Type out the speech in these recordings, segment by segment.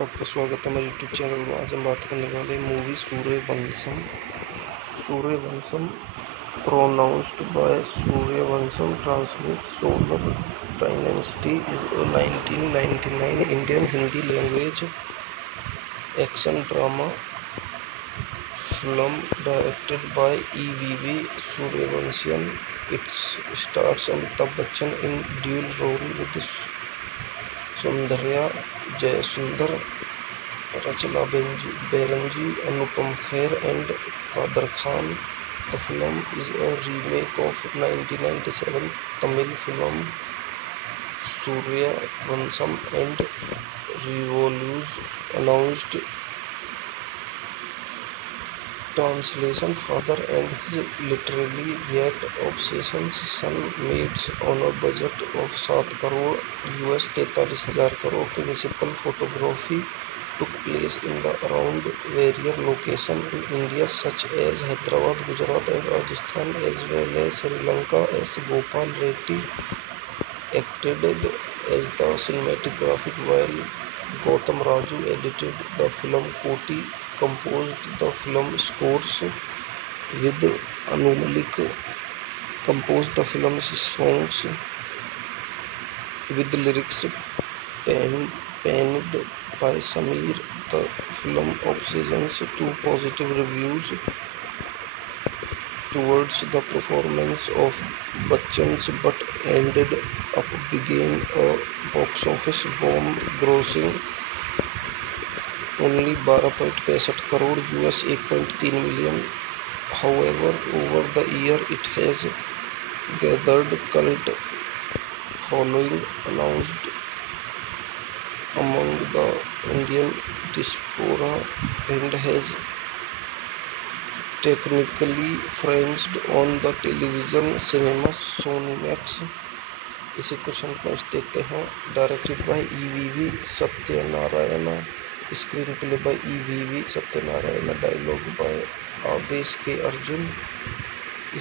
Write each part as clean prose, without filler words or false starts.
आपका स्वागत है हमारे यूट्यूब चैनल में। आज हम बात करने वाले movie Sooryavansham. Sooryavansham pronounced by Sooryavansham translate solar dynasty is a 1999 Indian Hindi language action drama film directed by E.V.V. Suryavansham. It stars Amitabh Bachchan in dual role with Soundarya Jayasundar, Rachna Banerjee, Anupam Kher and Kader Khan. The film is a remake of 1997 Tamil film Suryavansham and Revolves announced translation. Father and his literary yet obsessions son meets on a budget of 7 crore US 43,000 crore. Principal photography took place in the around various locations in India such as Hyderabad, Gujarat and Rajasthan as well as Sri Lanka. S. Gopal Reddy acted as the cinematographic while Gautam Raju edited the film. Koti composed the film scores with Anu Malik composed the film's songs with lyrics penned by Sameer. The film obtains two positive reviews towards the performance of Bachchan but ended up being a box office bomb, grossing only 12.65 crore US 8.3 million. However, over the year it has gathered cult following announced among the Indian diaspora and has technically franchised on the television cinema Sony Max. इसे question points देखते हैं। Directed by E.V.V. Satyanarayana, screenplay by E.V.V. Satyanarayana, dialogue by Adesh K Arjun,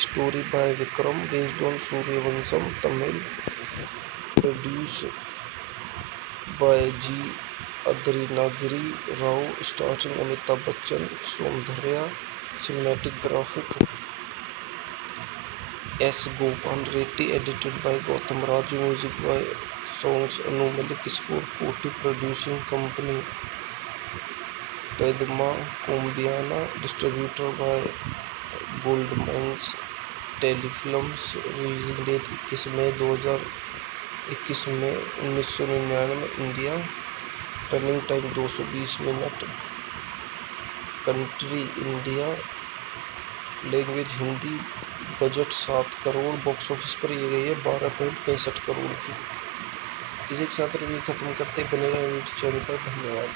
story by Vikram, based on Sooryavansham, Tamil, produce by G Adrinagiri Rao, starting Amitabh Bachchan, Soundarya, cinematographic S. Gopal Reddy, edited by Gautam Raju, music by songs Anu Malik, score Koti, producing company Padma Kombiana, distributor by Goldmines Telefilms, releasing date 21 मई 2021 में 1999 India, running time 220 minute, country India, language Hindi, budget 7 crore, box office पर ये गई है 12.65 करोड़ की। इसी के साथ review खत्म करते बने रहे यूट्यूब चैनल पर। धन्यवाद।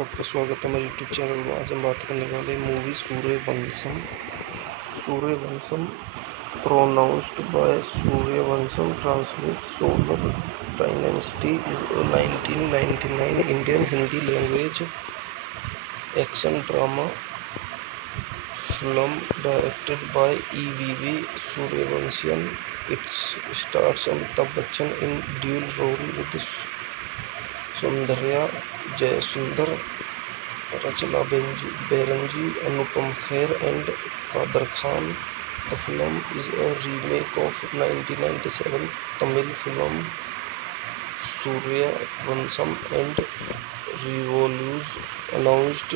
आपका स्वागत है हमारे यूट्यूब चैनल में। आज हम बात करने वाले movie Sooryavansham. Sooryavansham pronounced by Sooryavansham translate solar dynasty is a 1999 Indian Hindi language action drama film directed by E.V.V. Suryavansham. It stars Amitabh Bachchan in dual role with Soundarya Jayasundar, Rachna Banerjee, Anupam Kher and Kader Khan. The film is a remake of 1997 Tamil film Suryavansham and Revolves announced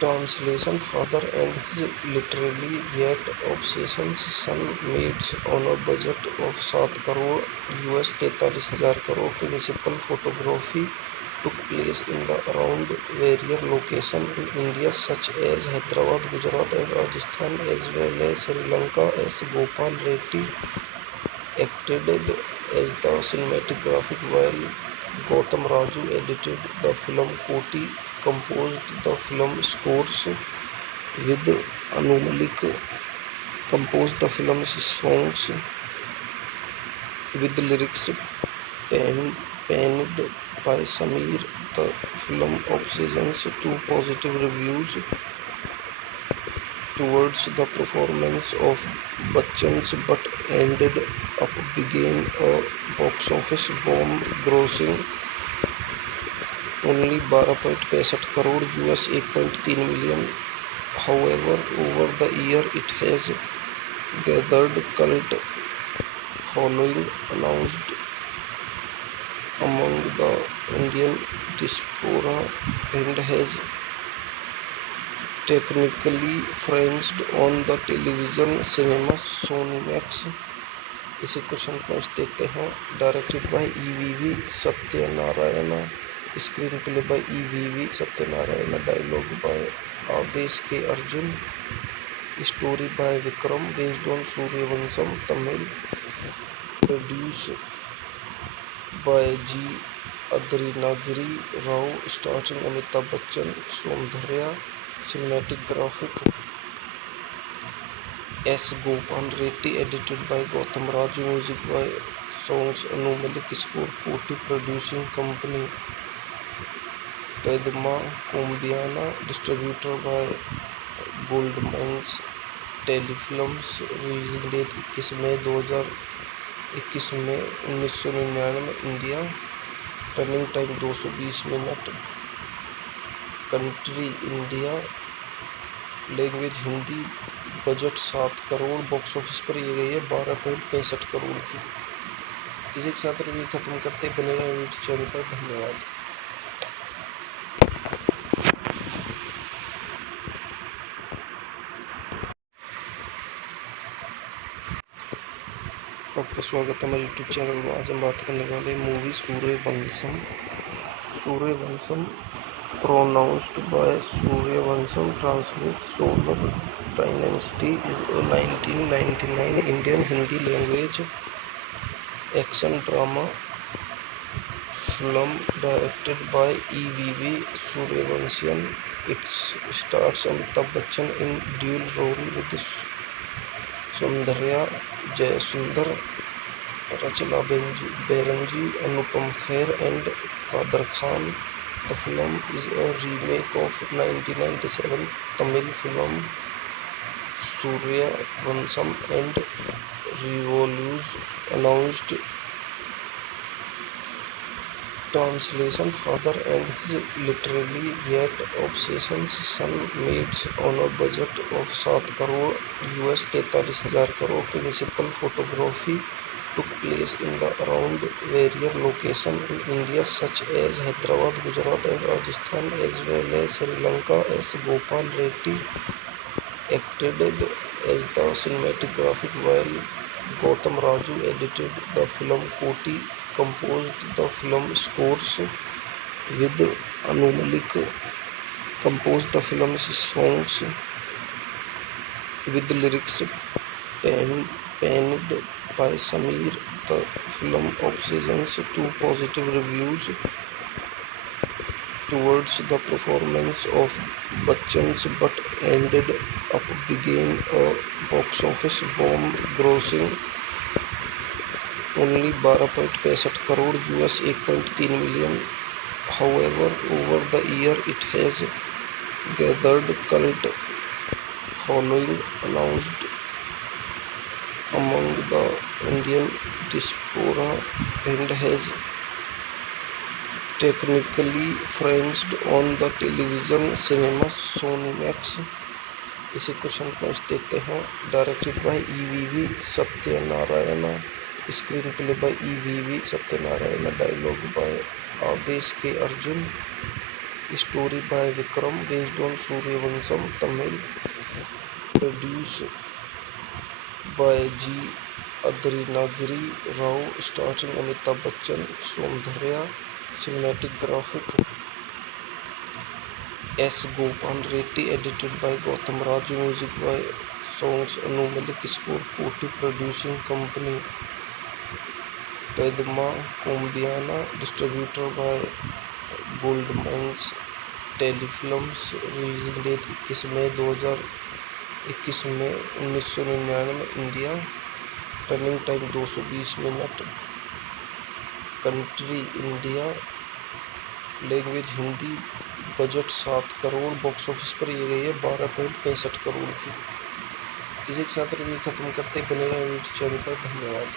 translation. Father and his literary yet obsessions son meets on a budget of 7 crore US 43,000 crore. Principal photography took place in the around various locations in India such as Hyderabad, Gujarat and Rajasthan as well as Sri Lanka. S. Gopal Reddy acted as the cinematographic while Gautam Raju edited the film. Koti composed the film scores with Anu Malik composed the film's songs with lyrics penned by Sameer. The film obtains two positive reviews towards the performance of Bachchan but ended up being a box office bomb, grossing only 12.65 crore US 8.3 million. However, over the year it has gathered cult following, announced among the Indian diaspora, and has technically frenched on the television cinema Sony Max. इसी question को देखते हैं। Directed by EVV Satyanarayana, screenplay by EVV Satyanarayana, dialogue by Adesh K Arjun, story by Vikram, based on Sooryavansham, Tamil, produce by G Adrinagiri Rao, starting Amitabh Bachchan, Soundarya, cinematic graphic S Gopal Reddy, edited by Gautam Raju, music by songs Anu Malik, score Koti, producing company पैदमा कोम्बियाना, distributor by gold mines Telefilms, releasing date 21 मई 2021 में 1999 India, running time 220 minute, country India, language Hindi, budget 7 crore, box office पर ये गई है 12.65 करोड़ की। इसी के साथ रिव्यू खत्म करते, बने रहे यूट्यूब चैनल पर। धन्यवाद। आपका स्वागत है हमारे यूट्यूब चैनल में। आज हम बात करने वाले movie Sooryavansham. Sooryavansham pronounced by Suryavansham translates Solar Dynasty is a 1999 Indian Hindi language action drama film directed by E.V.V. Suryavansham. It stars Amitabh Bachchan in dual role with Soundarya Jayasundar, Rachna Banerjee, Anupam Kher and Kader Khan. The film is a remake of 1997 Tamil film Suryavansham and revolves announced translation. Father and his literary yet obsession's son meets on a budget of 7 crore US 43,000 crore. Principal photography took place in the around various locations in India such as Hyderabad, Gujarat and Rajasthan as well as Sri Lanka. S. Gopal Reddy acted as the cinematic graphic while Gautam Raju edited the film. Koti composed the film scores with Anu Malik composed the film's songs with lyrics penned by Sameer. The film obtains 2 positive reviews towards the performance of Bachchan but ended up being a box office bomb, grossing only 12.65 crore US 8.3 million. However, over the year it has gathered cult following, announced among the Indian diaspora, and has technically frenched on the television cinema Sony Max. इसी question को देखते हैं। Directed by EVV Satyanarayana, screenplay by EVV Satyanarayana, dialogue by Adesh K Arjun, story by Vikram, based on Sooryavansham, Tamil, produce by G Adrinagiri Rao, starting Amitabh Bachchan, Soundarya, cinematic graphic S Gopal Reddy, edited by Gautam Raju, music by songs Anu Malik, score Koti, producing company पैदमा कोम्बियाना, distributor by gold mines Telefilms, releasing date 21 मई 2021 में 1999 India, running time 220 minute, country India, language Hindi, budget 7 crore, box office पर ये गई है 12.65 करोड़ की। इसी के साथ रिव्यू खत्म करते, बने रहे यूट्यूब चैनल पर। धन्यवाद।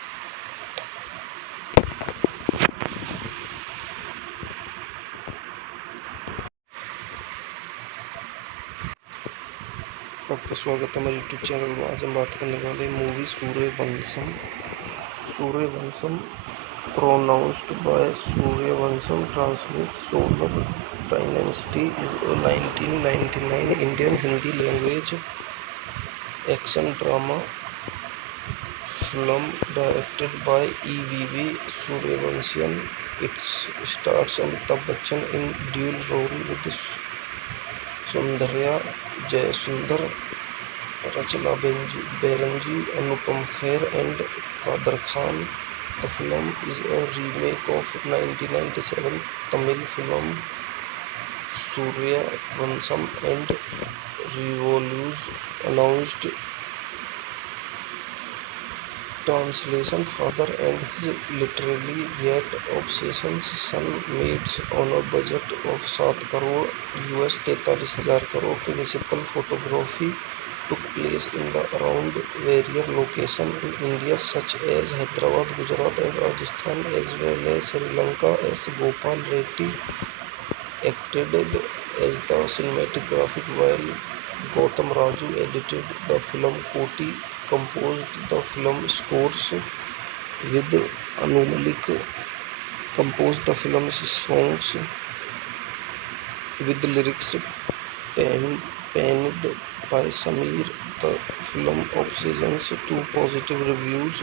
आपका स्वागत है हमारे यूट्यूब चैनल में। आज हम बात करने वाले movie Sooryavansham. Sooryavansham pronounced by Suryavansham translates Solar Dynasty is a 1999 Indian Hindi language action drama film directed by E.V.V. Suryavansham. It stars Amitabh Bachchan in dual role with Soundarya Jayasundar, Rachna Banerjee, Anupam Kher and Kader Khan. The film is a remake of 1997 Tamil film Suryavansham and Revolves announced translation. Father and his literary yet obsession's son meets on a budget of 7 crore US 43,000 crore. Principal photography took place in the around various locations in India such as Hyderabad, Gujarat and Rajasthan as well as Sri Lanka. S. Gopal Reddy acted as the cinematographic while Gautam Raju edited the film. Koti composed the film scores with Anu Malik composed the film's songs with lyrics penned by Sameer. The film obtained 2 positive reviews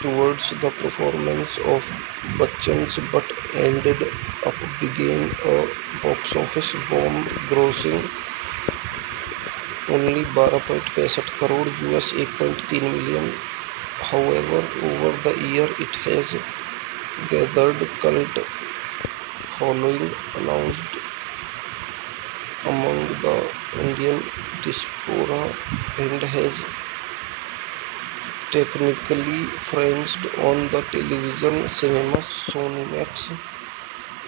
towards the performance of Bachchan but ended up being a box office bomb, grossing only 12.65 crore US 8.3 million. However, over the year it has gathered cult following announced among the Indian diaspora and has technically franchised on the television cinema Sonymax.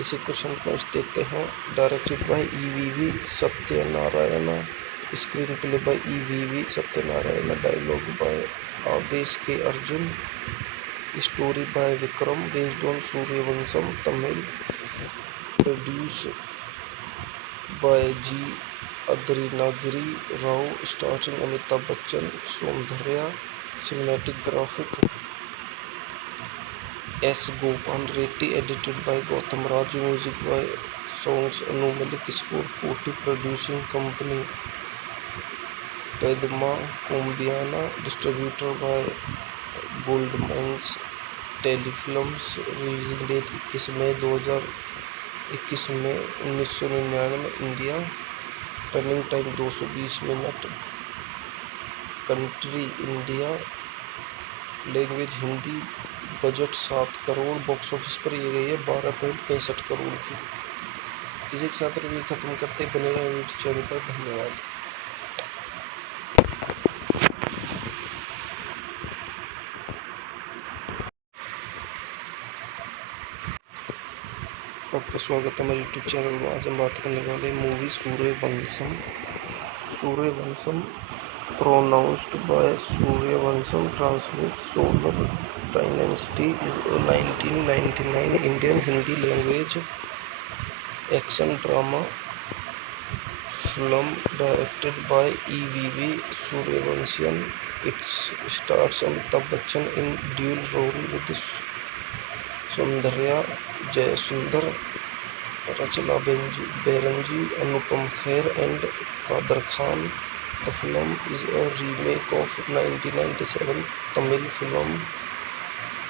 इसी question points देखते हैं। Directed by E.V.V. Satyanarayana, screenplay by E.V.V. Satyanarayana, dialogue by Adesh K Arjun, story by Vikram, based on Sooryavansham, Tamil, produce by G Adrinagiri Rao, starting Amitabh Bachchan, Soundarya, cinematographic S. Gopal Reddy, edited by Gautam Raju, music by songs Anu Malik, score Koti, producing company Padma Kombiana, distributor by Goldmines Telefilms, releasing date 21 मई 2021 में 1999 India, running time 220 minute, country India, language Hindi, budget 7 crore, box office पर ये गई है 12.65 करोड़ की। इसी के साथ review खत्म करते, बने रहे यूट्यूब चैनल पर। धन्यवाद। आपका स्वागत है हमारे यूट्यूब चैनल में। आज हम बात करने वाले movie Sooryavansham. Sooryavansham pronounced by Suryavansham translates Solar Dynasty is a 1999 Indian Hindi language action drama film directed by E.V.V. Suryavansham. It stars Amitabh Bachchan in dual role with Soundarya Jayasundar, Rachna Banerjee, Anupam Kher and Kader Khan. The film is a remake of 1997 Tamil film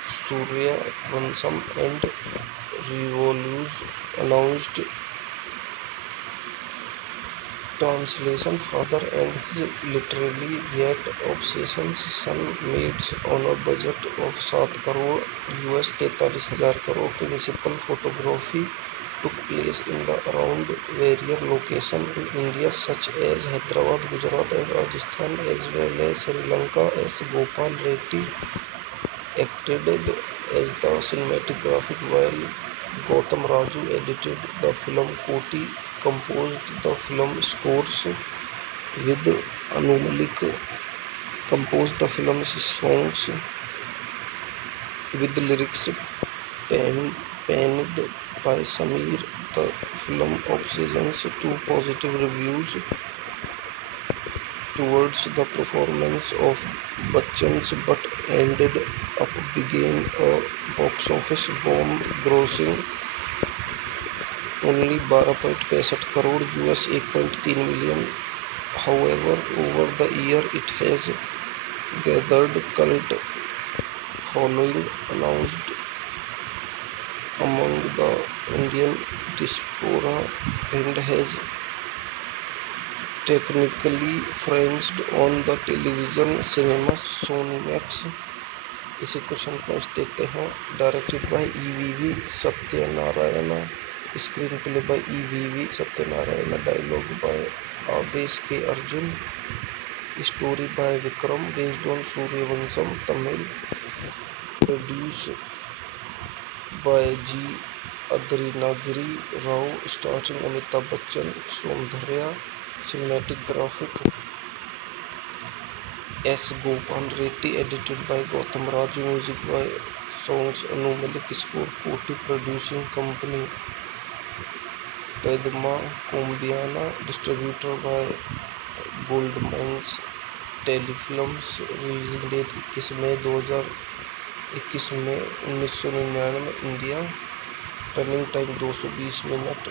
Suryavansham and Revolves announced translation. Father and his literary yet obsession's son meets on a budget of 7 crore US 43,000 crore. Principal photography took place in the around various locations in India such as Hyderabad, Gujarat and Rajasthan as well as Sri Lanka. S. Gopal Reddy acted as the cinematographic, while Gautam Raju edited the film. Koti composed the film scores, with Anu Malik composed the film's songs, with lyrics penned by Sameer. The film obtained two positive reviews towards the performance of Bachchan, but ended up being a box office bomb, grossing only 12.65 crore US, 8.3 million. However, over the year it has gathered cult following, announced among the Indian diaspora, and has technically franchised on the television cinema Sony Max. इसे question 5 देखते हैं। Directed by EVV Satyanarayana, screenplay by EVV Satyanarayana, dialogue by Adesh K Arjun, story by Vikram, based on Sooryavansham Tamil, produce by G. Adrinagiri Rao, starring Amitabh Bachchan, Soundarya, cinematographic S. Gopal Reddy, edited by Gautam Raju, music by songs Anu Malik, score Koti producing company, Padma Kombiana, distributor by Goldmines Telefilms, releasing date 21 मई 2021 में 1999 India, running time 220 minute,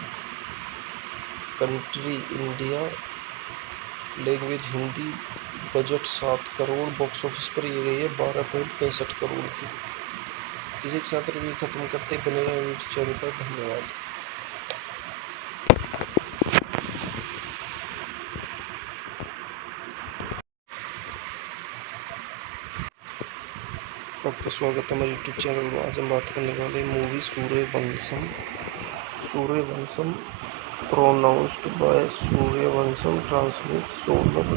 country India, language Hindi, budget 7 crore, box office पर ये गई है 12.65 करोड़ की। इसी के साथ review खत्म करते बने रहे यूट्यूब चैनल पर। धन्यवाद। आपका स्वागत है हमारे यूट्यूब चैनल में। आज हम बात करने वाले movie Sooryavansham. Sooryavansham pronounced by Sooryavansham, translate solar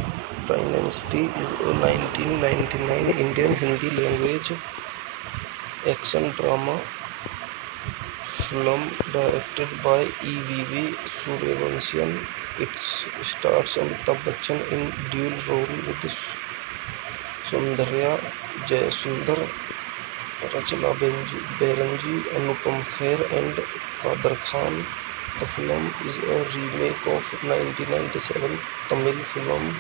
dynasty, is 1999 Indian Hindi language action drama film directed by EVV सूर्यवंशियन। It's stars Amitabh Bachchan in dual role with Soundarya Jayasundar, Rachana Banerjee, Anupam Kher and Kader Khan. The film is a remake of 1997 Tamil film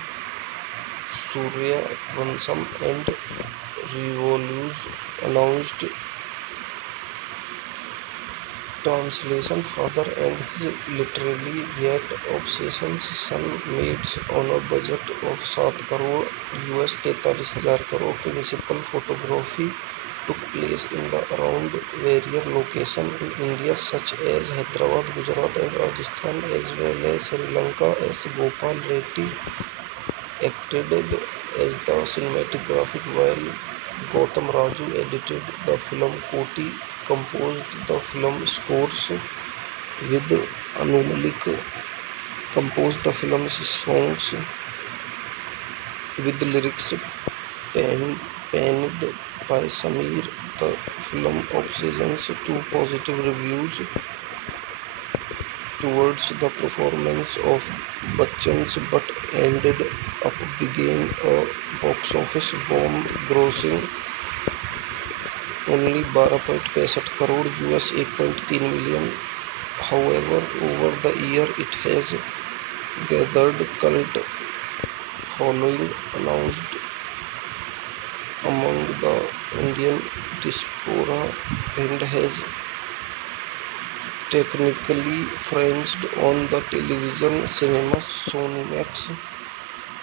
Sooryavansham and revolves announced translation. Father and his literary yet obsession's son meets on a budget of 7 crore US, 43,000 crore. Principal photography took place in the around various locations in India such as Hyderabad, Gujarat and Rajasthan, as well as Sri Lanka. S. Gopal Reddy acted as the cinematographic, while Gautam Raju edited the film. Koti composed the film scores, with Anu Malik composed the film's songs, with lyrics penned by Sameer. The film obtained two positive reviews towards the performance of Bachchan, but ended up being a box office bomb, grossing only 12.65 crore US, 8.3 million. However, over the year it has gathered cult following, announced among the Indian diaspora, and has technically franchised on the television cinema Sony Max.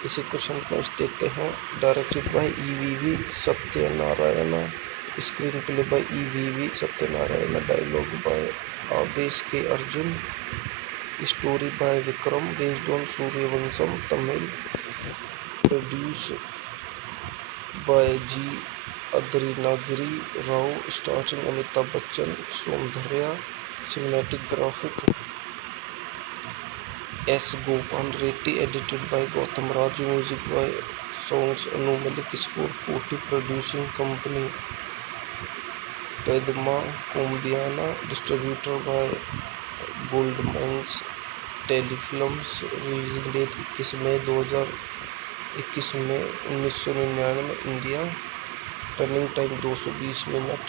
इसे question 5 देखते हैं। Directed by EVV Satyanarayana, screenplay by EVV Satyanarayana, dialogue by Adesh K Arjun, story by Vikram, based on Sooryavansham Tamil, produce by G. Adrinagiri Rao, starring Amitabh Bachchan, Soundarya, cinematographic S. Gopal Reddy, edited by Gautam Raju, music by songs Anu Malik, score Koti producing company, पैदमा कोम्बियाना, distributor by Goldman Telefilms, releasing date 21 मई 2021 में 1999 India, running time 220 minute,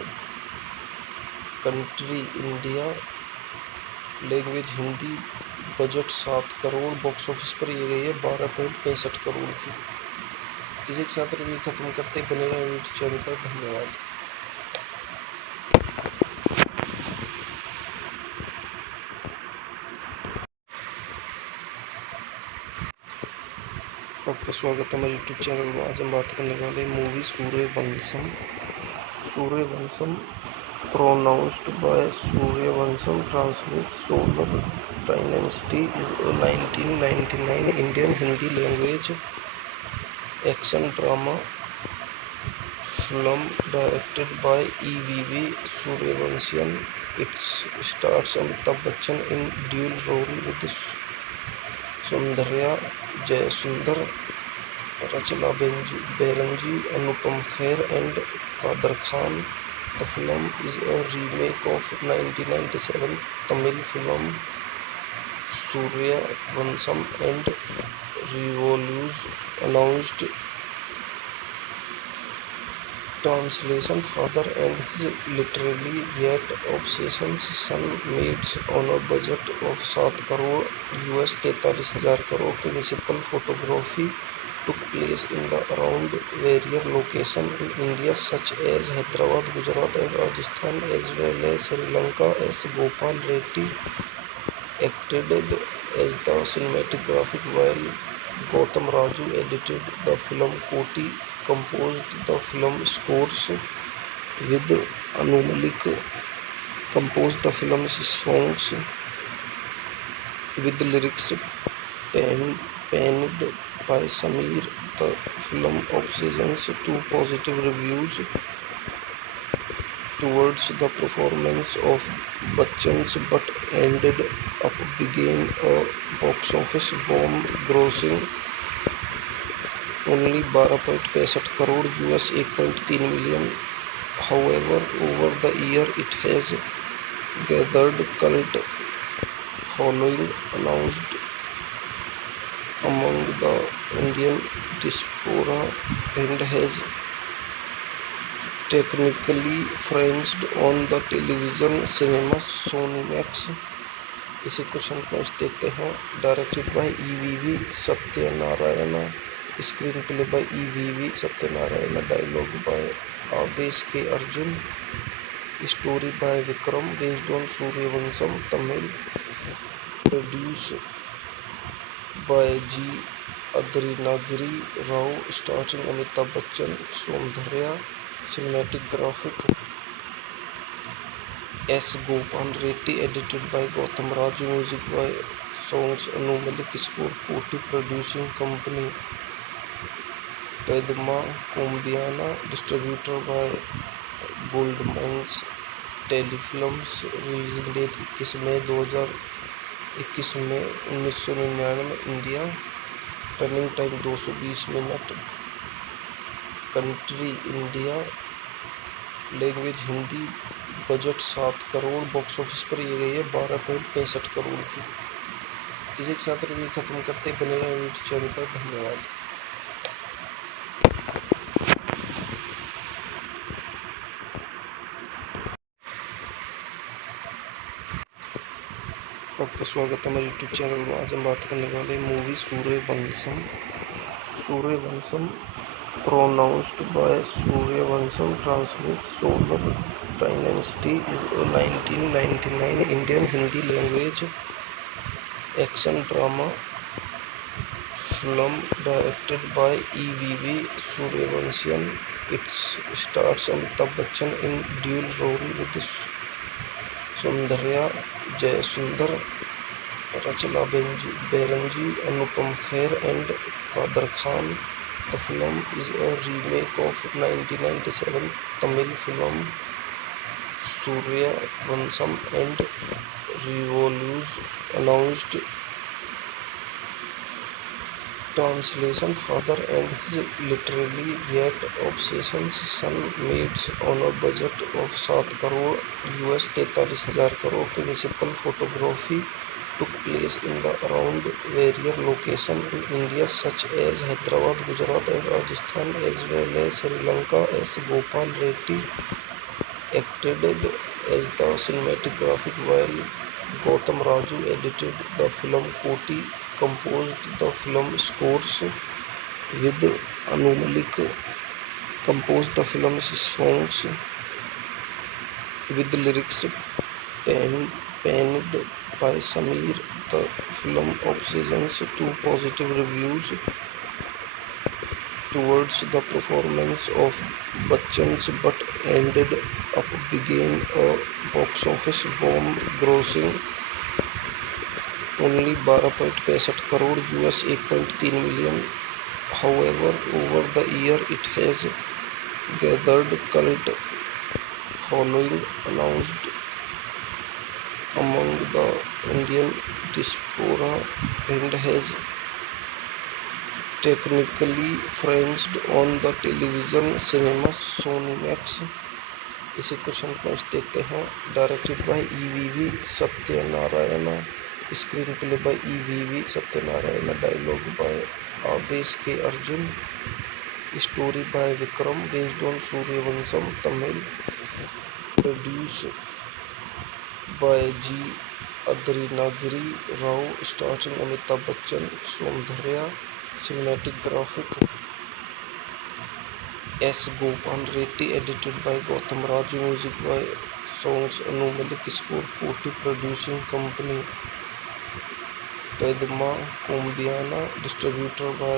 country India, language Hindi, budget 7 crore, box office पर ये गई है 12.65 करोड़ की। इसी के साथ रिव्यू खत्म करते बने रहे यूट्यूब चैनल पर। धन्यवाद। आपका स्वागत है हमारे यूट्यूब चैनल में। आज हम बात करने वाले movie Sooryavansham. Sooryavansham pronounced by Sooryavansham, translate solar dynasty, is 1999 Indian Hindi language action drama film directed by E.V.V. Suryavansham. It stars Amitabh Bachchan in dual role with Soundarya Jayasundar, Rachna Banerjee, Anupam Kher and Kader Khan. The film is a remake of 1997 Tamil film Suryavansham and revolves announced translation. Father and his literary yet obsession's son meets on a budget of 7 crore US 43,000 crore. Principal photography took place in the around various locations in India such as Hyderabad, Gujarat and Rajasthan as well as Sri Lanka. S. Gopal Reddy acted as the cinematographic while Gautam Raju edited the film. Koti composed the film scores with Anu Malik composed the film's songs with lyrics penned by Sameer. The film obtains 2 positive reviews towards the performance of Bachchan but ended up being a box office bomb, grossing only 12.65 crore US 8.3 million. However, over the year it has gathered cult following, announced among the Indian diaspora, and has technically franchised on the television cinema Sony Max. इसे question points देखते हैं। Directed by E.V.V. Satyanarayana, screenplay by E.V.V. Satyanarayana, dialogue by Adesh K Arjun, story by Vikram, based on Sooryavansham, Tamil, produce by G Adrinagiri Rao, starting Amitabh Bachchan, Soundarya, cinematographic S. Gopal Reddy, edited by Gautam Raju, music by songs Anu Malik, score Koti, producing company Pedma Kombiana, distributor by Goldman Telefilms, releasing date 21 मई 2021 में 1999 India, running time 220 minute, country India, language Hindi, budget 7 crore, box office पर ये गई है 12.65 करोड़ की। इसी के साथ review खत्म करते बने रहे यूट्यूब चैनल पर। धन्यवाद। आपका स्वागत है हमारे यूट्यूब चैनल में। आज हम बात करने वाले movie Sooryavansham. Sooryavansham pronounced by Sooryavansham, translate solar dynasty, is 1999 Indian Hindi language action drama film directed by E.V.V. Suryavansham. It stars Amitabh Bachchan in dual role with Soundarya Jayasundar, Rachna Banerjee, Anupam Kher and Kader Khan. The film is a remake of 1997 Tamil film Suryavansham and revolves announced Translation: Father and his literary yet obsessions son meets on a budget of 7 crore US 43,000 crore. Principal photography took place in the around various locations in India such as Hyderabad, Gujarat and Rajasthan as well as Sri Lanka. S. Gopal Reddy acted as the cinematographer while Gautam Raju edited the film. Koti composed the film scores with Anu Malik composed the film's songs with lyrics penned by Sameer. The film obtains two positive reviews towards the performance of Bachchan but ended up being a box office bomb, grossing only 12.65 crore US 8.3 million. However, over the year it has gathered cult following announced among the Indian diaspora and has technically franchised on the television cinema Sony Max. इसे question points देखते हैं. Directed by EVV Satyanarayana, screenplay by EVV Satyanarayana, dialogue by Adesh K Arjun, story by Vikram, based on Sooryavansham, Tamil, produce by G Adrinagiri Rao, starting Amitabh Bachchan, Soundarya, cinematographic S. Gopal Reddy, edited by Gautam Raju, music by songs Anu Malik, score Koti, producing company Padma Kombiana, distributor by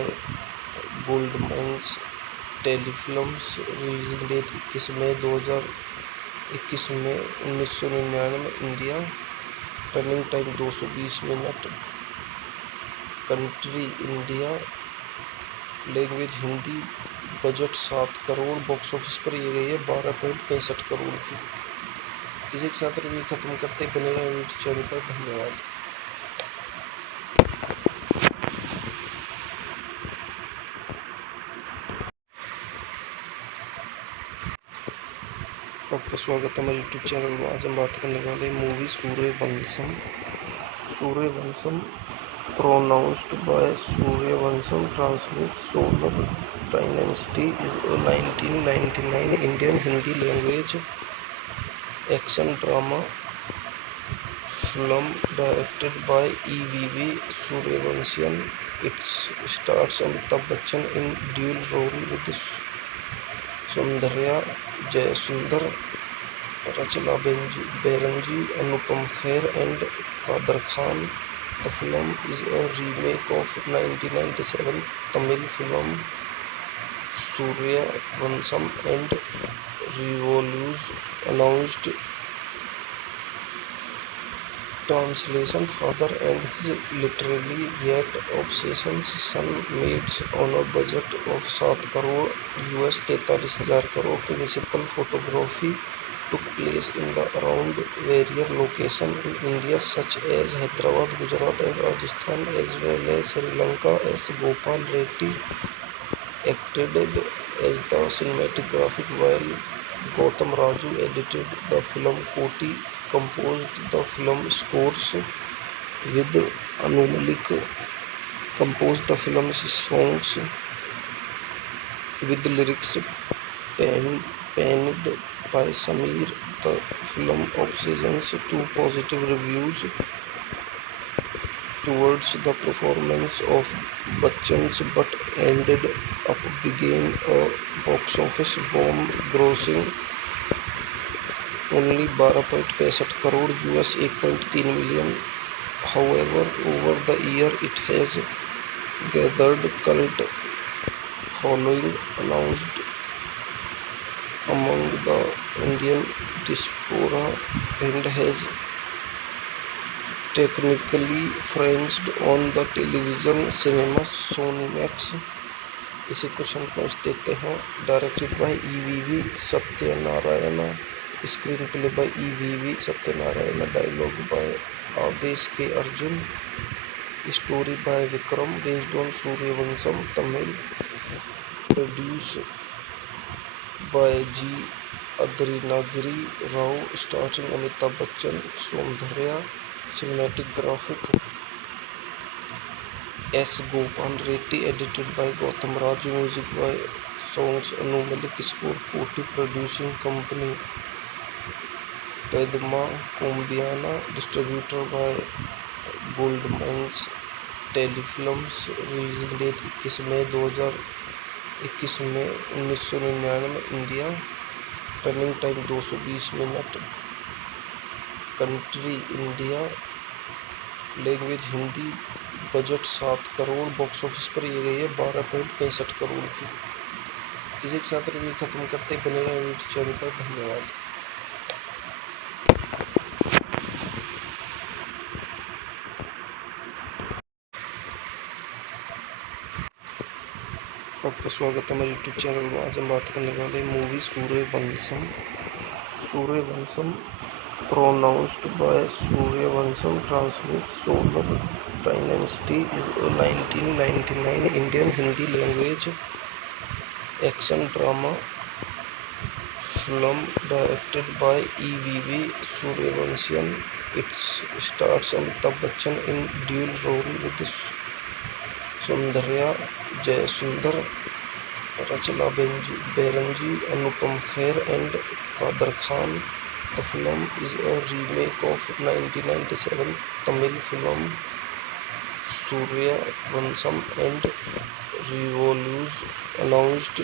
Goldmines Telefilms, releasing date 21 मई 2021 में 1999 India, running time 220 minute, country India, language Hindi, budget 7 crore, box office पर ये गई है 12.65 करोड़ की. इसी के साथ review खत्म करते, बने रहे यूट्यूब चैनल पर. धन्यवाद. आपका स्वागत है हमारे यूट्यूब चैनल में. आज हम बात करने वाले movie Sooryavansham. Sooryavansham pronounced by Suryavansham translates Solar Dynasty is a 1999 Indian Hindi language action drama film directed by E.V.V. Suryavansham. It stars Amitabh Bachchan in dual role with Soundarya Jayasundar, Rachna Banerjee, Anupam Kher and Kader Khan. The film is a remake of 1997 Tamil film Suryavansham and revolves announced. Translation: Father and his literary yet obsessions son meets on a budget of 7 crore US 43,000 crore. Principal photography took place in the around various locations in India such as Hyderabad, Gujarat and Rajasthan as well as Sri Lanka. S. Gopal Reddy acted as the cinematographer while Gautam Raju edited the film. Koti composed the film scores with Anu Malik composed the film's songs with lyrics penned by Sameer. The film obtains two positive reviews towards the performance of Bachchan but ended up being a box office bomb, grossing only 12.65 crore US 8.3 million. However, over the year it has gathered cult following announced among the Indian diaspora and has technically franchised on the television cinema Sony Max. इसे question points देखते हैं. Directed by EVV Satyanarayana, screenplay by EVV Satyanarayana, dialogue by Adesh K Arjun, Story by Vikram, based on Suryavansham, Tamil. Produced by G. Adrinagiri Rao, starring Amitabh Bachchan, Soundharya. Cinematic graphic S. Gopal Reddy, edited by Gautam Raju, music by songs Anu Malik, score Koti, producing company Padma Kombiana, distributor by Goldmans Telefilms, releasing date 21 मई 2021 में 1999 India, running time 220 minute, country India, language Hindi, budget 7 crore, box office पर ये गई है 12.65 करोड़ की। इसी के साथ review खत्म करते बने रहे यूट्यूब चैनल पर। धन्यवाद। आपका स्वागत है मेरे यूट्यूब चैनल में। आज हम बात करने वाले movie Sooryavansham. Sooryavansham pronounced by Suryavansham, translates Solar Dynasty, is a 1999 Indian Hindi language action drama film directed by E.V.V. Suryavansham. It stars Amitabh Bachchan in dual role with Soundharya Jayasundar, Rachna Berenji, Anupam Kher and Kader Khan. The film is a remake of 1997 Tamil film Suryavansham and announced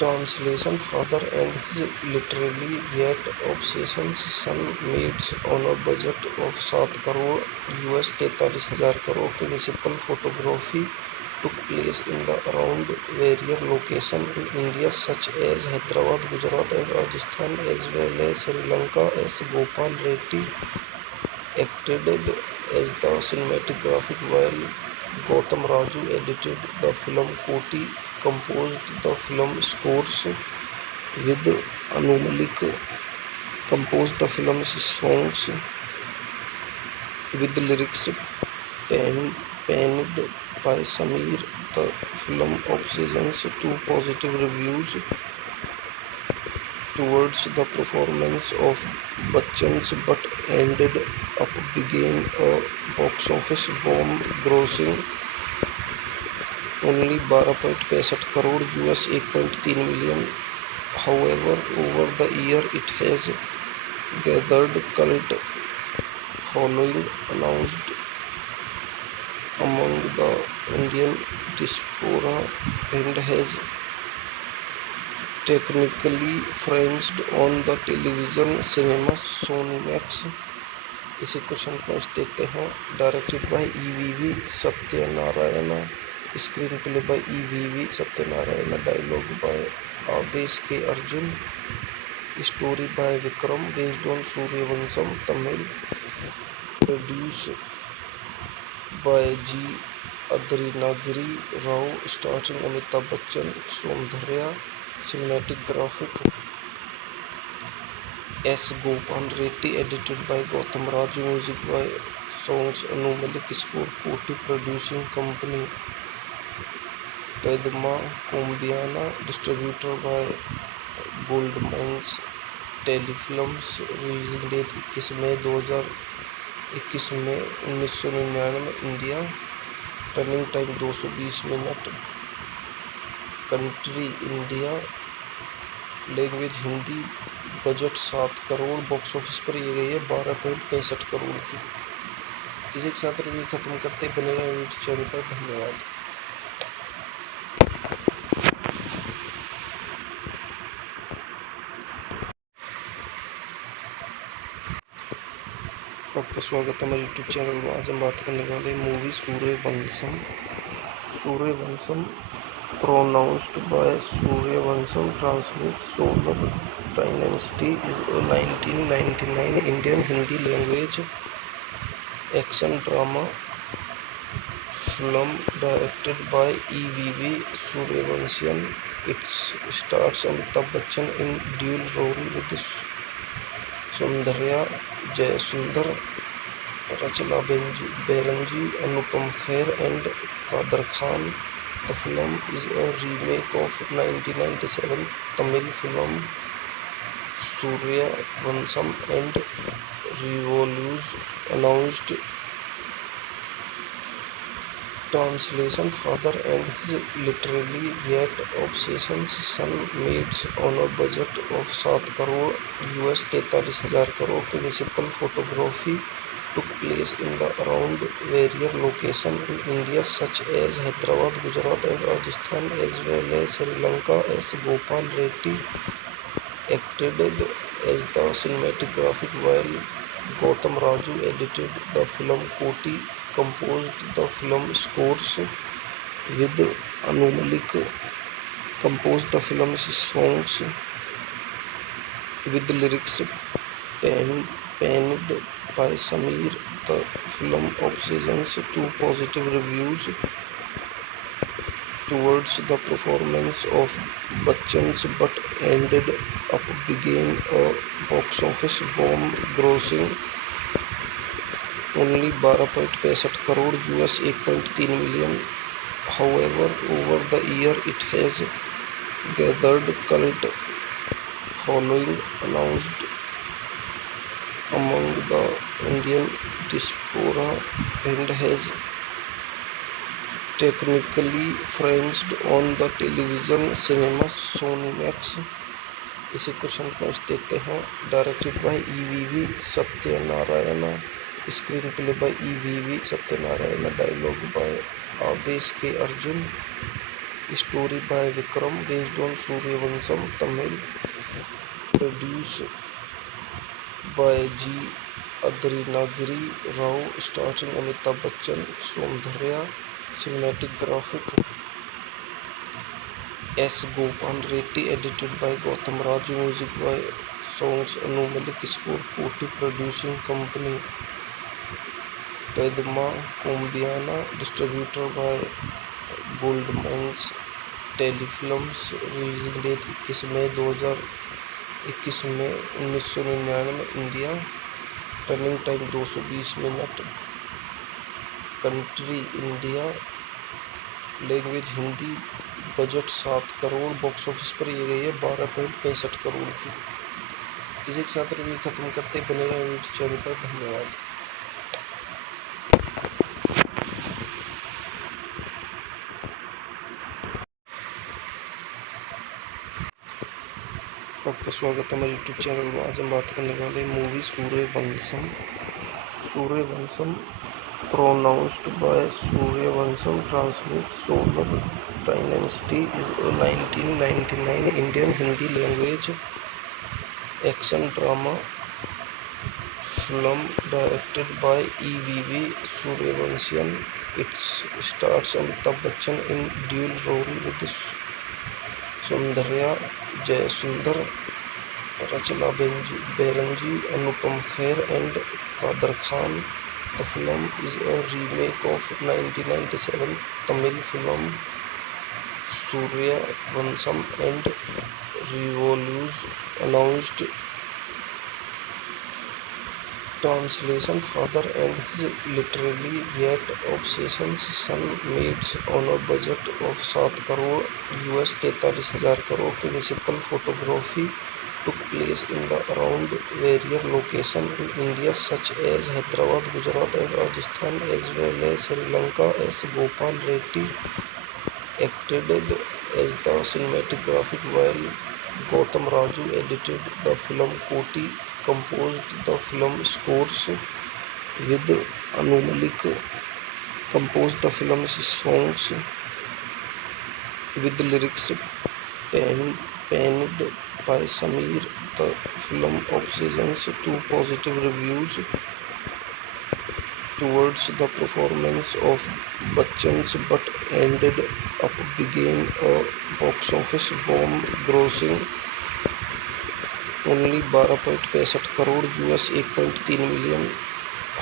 translation. Father and his literary yet obsession's son meets on a budget of 7 crore US 43,000 crore. Principal photography took place in the around various locations in India such as Hyderabad, Gujarat and Rajasthan, as well as Sri Lanka. S. Gopal Reddy acted as the cinematic graphic, while Gautam Raju edited the film. Koti composed the film scores, with Anu Malik composed the film's songs with lyrics penned by Sameer. The film obtained 2 positive reviews towards the performance of Bachchan, but ended up being a box office bomb, grossing only 12.65 crore US 8.3 million. However, over the year it has gathered cult following, announced among the Indian diaspora, and has technically franchised on the television cinema Sonymax. इसी question points देखते हैं। Directed by E.V.V. Satyanarayana, screenplay by E.V.V. Satyanarayana, dialogue by Adesh K Arjun, story by Vikram, based on Sooryavansham, Tamil. Produce by G. Adrinagiri Rao, starring Amitabh Bachchan, Soundharya. Cinematic graphic S. Gopal Reddy, edited by Gautam Raju, music by songs Anu Malik, score Koti, producing company Padma Kombiana, distributor by Goldmans Telefilms, releasing date 21 मई 2021 में 1999 India, running time 220 minute, country India, language Hindi, budget 7 crore, box office पर ये गई है 12.65 करोड़ की। इसी के साथ review खत्म करते बने रहे यूट्यूब चैनल पर। धन्यवाद। आपका स्वागत है मेरे यूट्यूब चैनल में। आज हम बात करने वाले movie Sooryavansham. Sooryavansham pronounced by Suryavansham, translates Solar Dynasty, is a 1999 Indian Hindi language action drama film directed by E.V.V. Suryavansham. It stars Amitabh Bachchan in dual role with Soundharya Jayasundar, Rachna Banerjee, Anupam Kher and Kader Khan. The film is a remake of 1997 Tamil film Suryavansham and Revolves. Announced translation: Father and his literary yet obsessions son meets on a budget of 7 crore US 43,000 crore. Principal photography took place in the around various locations in India such as Hyderabad, Gujarat and Rajasthan as well as Sri Lanka. S. Gopal Reddy acted as the cinematographer while Gautam Raju edited the film. Koti composed the film scores with Anu Malik composed the film's songs with lyrics penned by Sameer. The film obtains two positive reviews towards the performance of Bachchan but ended up being a box office bomb, grossing only 12.65 crore US 8.3 million. However, over the year it has gathered cult following, announced among the Indian diaspora, and has technically franchised on the television cinema Sony Max. इसे question points देखते हैं. Directed by EVV Satyanarayana, screenplay by EVV Satyanarayana, dialogue by Adesh K Arjun, story by Vikram, based on Sooryavansham Tamil, produce by G. Adrinagiri Rao, starring Amitabh Bachchan, Soundarya, cinematographic S. Gopal Reddy, edited by Gautam Raju, music by songs Anu Malik, score Koti, producing company Padma Kombiana, distributor by Goldmans Telefilms, releasing date 21 मई 2021 में 1999 India, running time 220 minute, country India, language Hindi, budget 7 crore, box office पर ये गई है 12.65 करोड़ की. इसी के साथ review खत्म करते बने रहे यूट्यूब चैनल पर. धन्यवाद. आपका स्वागत है हमारे यूट्यूब चैनल में. आज हम बात करने वाले movie Sooryavansham. Sooryavansham pronounced by Suryavansham translates Solar Dynasty is a 1999 Indian Hindi language action drama film directed by EVV Suryavansham. It stars Amitabh Bachchan in dual role with Soundarya Jayasundar, Rachna Beranji, Anupam Kher and Kader Khan. The film is a remake of 1997 Tamil film Suryavansham and Revolves. Announced translation: Father and his literary yet obsessions son meets on a budget of 7 crore US 43,000 crore. Principal photography took place in the around various locations in India such as Hyderabad, Gujarat and Rajasthan as well as Sri Lanka. S. Gopal Reddy acted as the cinematographer while Gautam Raju edited the film. Koti composed the film scores with Anu Malik composed the film's songs with lyrics penned by Sameer. The film obtains two positive reviews towards the performance of Bachchan but ended up being a box office bomb, grossing only 12.65 crore US 8.3 million.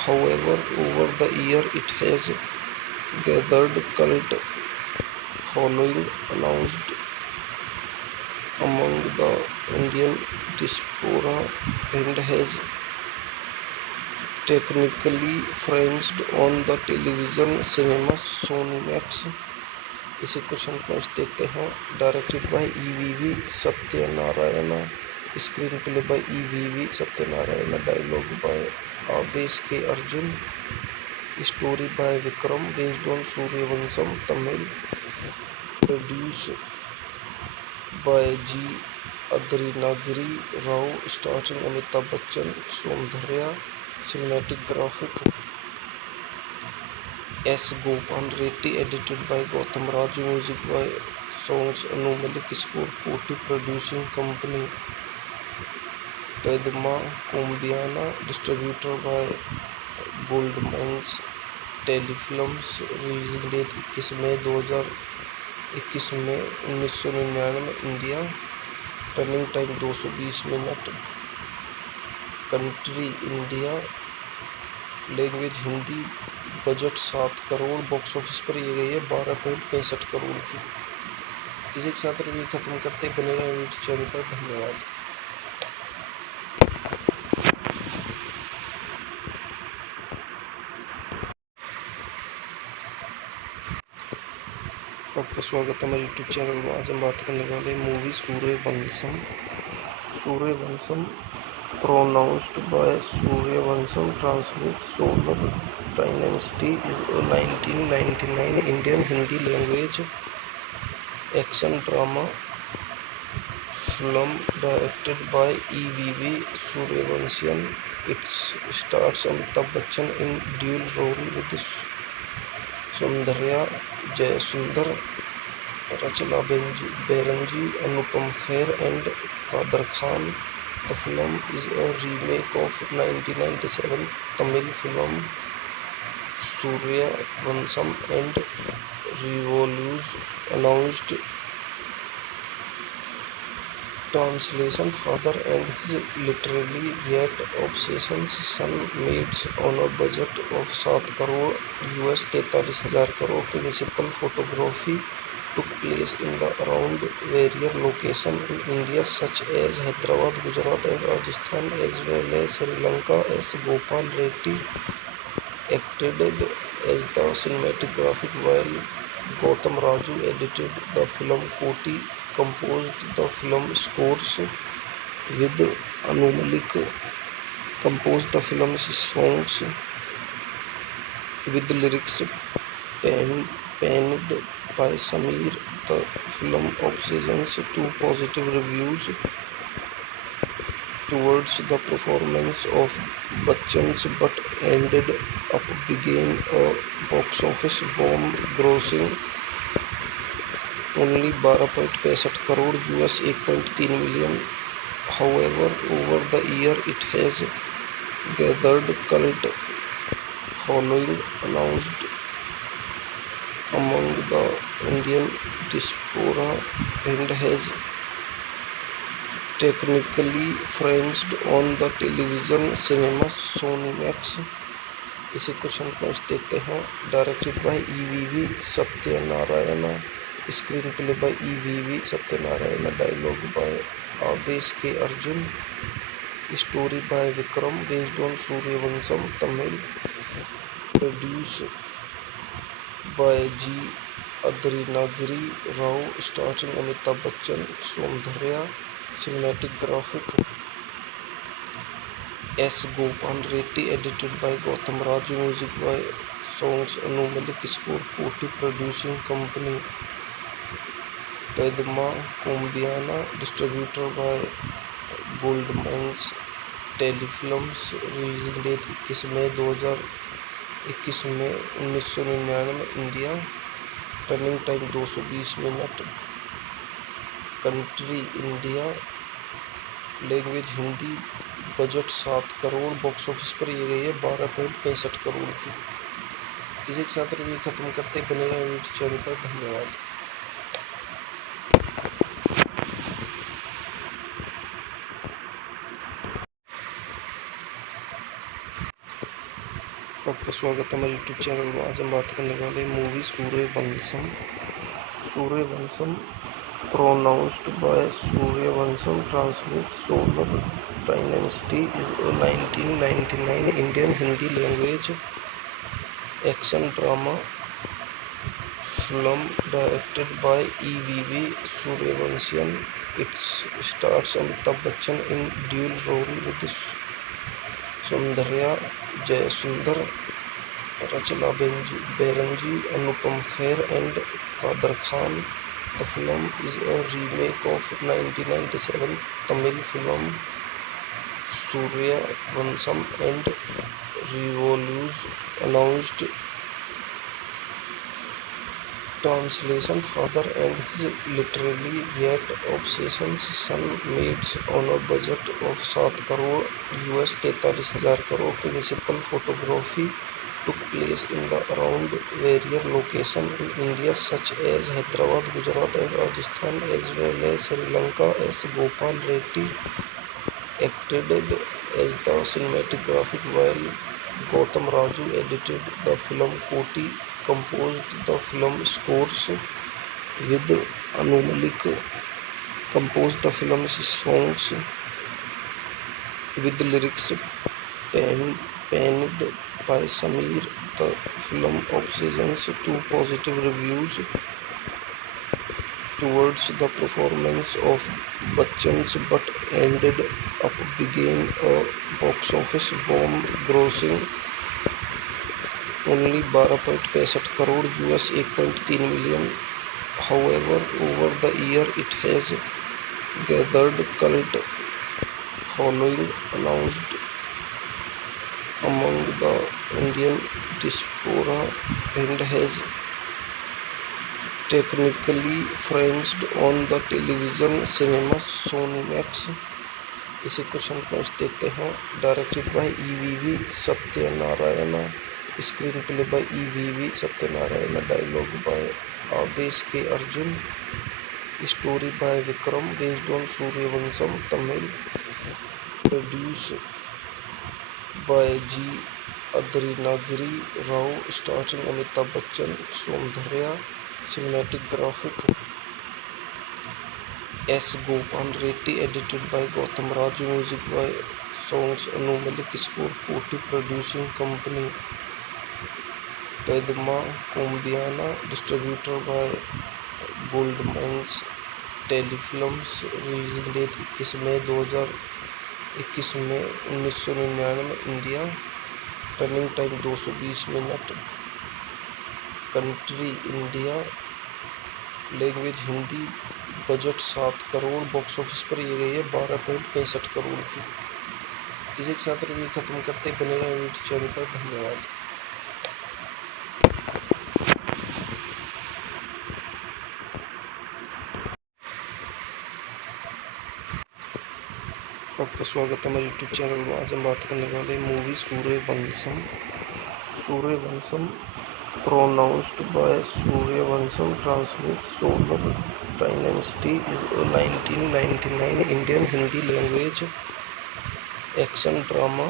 However, over the year it has gathered cult following, announced among the Indian diaspora, and has technically franchised on the television cinema Sonimax. इसे question points देखते हैं। Directed by EVV Satyanarayana, screenplay by EVV Satyanarayana, dialogue by Adesh K Arjun, story by Vikram, based on Sooryavansham, Tamil, produce by G Adrinagiri Rao, starting Amitabh Bachchan, Soundarya, cinematic graphic S Gopal Reddy, edited by Gautam Raju, music by songs Anu Malik, score Koti, producing company पैदमा कोम्बियाना, distributor by Goldmines Telefilms, releasing date 21 मई 2021 में 1999 India, running time 220 minute, country India, language Hindi, budget 7 crore, box office पर ये गई है 12.65 करोड़ की। इसी के साथ रिव्यू खत्म करते बने रहे यूट्यूब चैनल पर। धन्यवाद। आपका स्वागत है हमारे यूट्यूब चैनल में। आज हम बात करने वाले movie Sooryavansham. Sooryavansham pronounced by Suryavansham, translates Solar Dynasty, is a 1999 Indian Hindi language action drama film directed by E.V.V. Suryavansham. It stars Amitabh Bachchan in dual role with Soundarya Jayasundar, Rachna Banerjee, Anupam Kher and Kader Khan. The film is a remake of 1997 Tamil film Suryavansham and revolutionnized translation. Father and his literary yet obsession's son meets on a budget of 7 crore US 43,000 crore. Principal photography took place in the around various locations in India such as Hyderabad, Gujarat and Rajasthan, as well as Sri Lanka. S. Gopal Reddy acted as the cinematographic while Gautam Raju edited the film. Koti composed the film scores with Anu Malik composed the film's songs with lyrics penned by Sameer. The film obtains 2 positive reviews towards the performance of Bachchan, but ended up being a box office bomb, grossing only 12.65 crore US 8.3 million. However, over the year it has gathered cult following, announced among the Indian diaspora, and has technically franchised on the television cinema Sonimax. इसे question points देखते हैं। Directed by EVV Satyanarayana, screenplay by EVV Satyanarayana, dialogue by Adesh K Arjun, story by Vikram, based on Sooryavansham, Tamil, produce by G. Adrinagiri Rao, starring Amitabh Bachchan, Soundarya, cinematic graphic S. Gopal Reddy, edited by Gautam Raju, music by songs Anu Malik, score Koti, producing company पैदमा कोम्बियाना, distributor by Goldmines Telefilms, releasing date 21 मई 2021 में 1999 India, running time 220 minute, country India, language Hindi, budget 7 crore, box office पर ये गई है 12.65 करोड़ की। इसी के साथ रिव्यू खत्म करते बने रहे यूट्यूब चैनल पर। धन्यवाद। आपका स्वागत है हमारे यूट्यूब चैनल में। आज हम बात करने वाले movie Sooryavansham. Sooryavansham pronounced by Suryavansham, translates Solar Dynasty is a 1999 Indian Hindi language action drama film directed by E.V.V. Suryavanshi. It stars Amitabh Bachchan in dual role with Soundarya Jayasundar, Rachna Banerjee, Anupam Kher and Kader Khan. The film is a remake of 1997 Tamil film Suryavansham and Revolves announced translation. Father and his literary yet obsessions son meets on a budget of 7 crore US 43,000 crore. Principal photography took place in the around various locations in India such as Hyderabad, Gujarat and Rajasthan as well as Sri Lanka. S. Gopal Reddy acted as the cinematographic while Gautam Raju edited the film. Koti composed the film scores with Anu Malik composed the film's songs with lyrics penned by Sameer. The film obtains two positive reviews towards the performance of Bachchan but ended up being a box office bomb, grossing only 12.65 crore US 8.3 million. However, over the year it has gathered cult following announced among the Indian diaspora and has technically franchised on the television cinema Sony Max. इसे question points देखते हैं. Directed by E.V.V. Satyanarayana, screenplay by E.V.V. Satyanarayana, dialogue by Adesh K Arjun, story by Vikram, based on Sooryavansham Tamil, produce by G. Adrinagiri Rao, starting Amitabh Bachchan, Soundarya, cinematographic S. Gopal Reddy, edited by Gautam Raju, music by songs Anu Malik, score Koti, producing company Padma Kombiana, distributor by Goldmines Telefilms, releasing date 21 मई 2021 में 1999 India, running time 220 minute, country India, language Hindi, budget 7 crore, box office पर ये गई है 12.65 करोड़ की. इसी के साथ review खत्म करते, बने रहे यूट्यूब चैनल पर. धन्यवाद. आपका स्वागत है हमारे यूट्यूब चैनल में. आज हम बात करने वाले movie Sooryavansham. Sooryavansham pronounced by Suryavansham, translates Solar Dynasty, is a 1999 Indian Hindi language action drama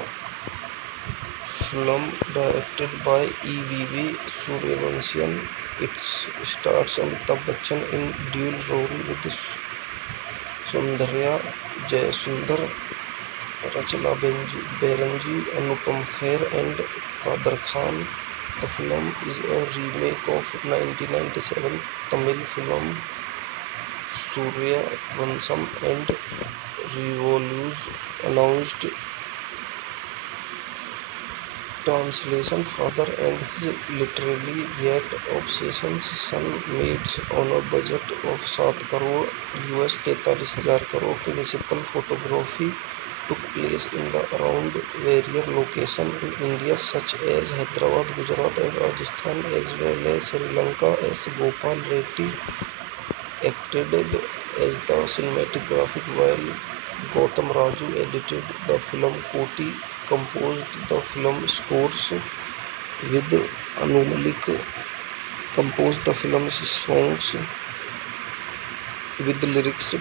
film directed by E.V.V. Suryavanshi. It stars Amitabh Bachchan in dual role with Soundarya Jayasundar, Rachna Banerjee, Anupam Kher and Kader Khan. The film is a remake of 1997 Tamil film Suryavansham and Revolves announced translation. Father and his literary yet obsessions son meets on a budget of 7 crore US 43,000 crore. Principal photography took place in the around various locations in India such as Hyderabad, Gujarat and Rajasthan as well as Sri Lanka. S. Gopal Reddy acted as the cinematographic while Gautam Raju edited the film. Koti composed the film scores with Anu Malik composed the film's songs with lyrics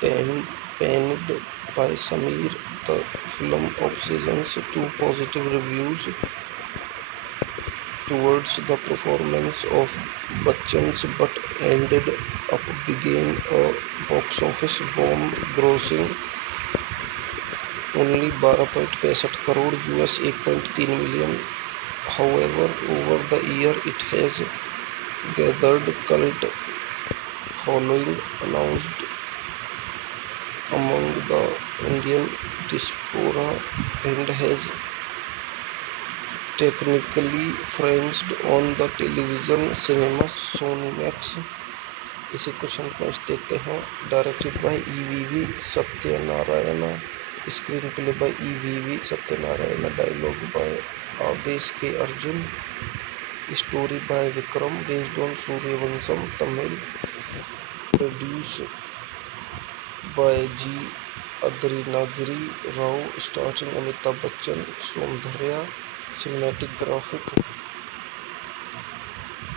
penned by Sameer. The film obtains two positive reviews towards the performance of Bachchan but ended up being a box office bomb, grossing only 12.65 crore US 8.3 million. However, over the year it has gathered cult following, announced among the Indian diaspora, and has technically frenched on the television cinema Sony Max. इसे question पाँच देखते हैं। Directed by EVV Satyanarayana, screenplay by EVV Satyanarayana, dialogue by Adesh K Arjun, story by Vikram, based on Sooryavansham Tamil, produce by G Adrinagiri Rao, starting Amitabh Bachchan, Soundarya, cinematic graphic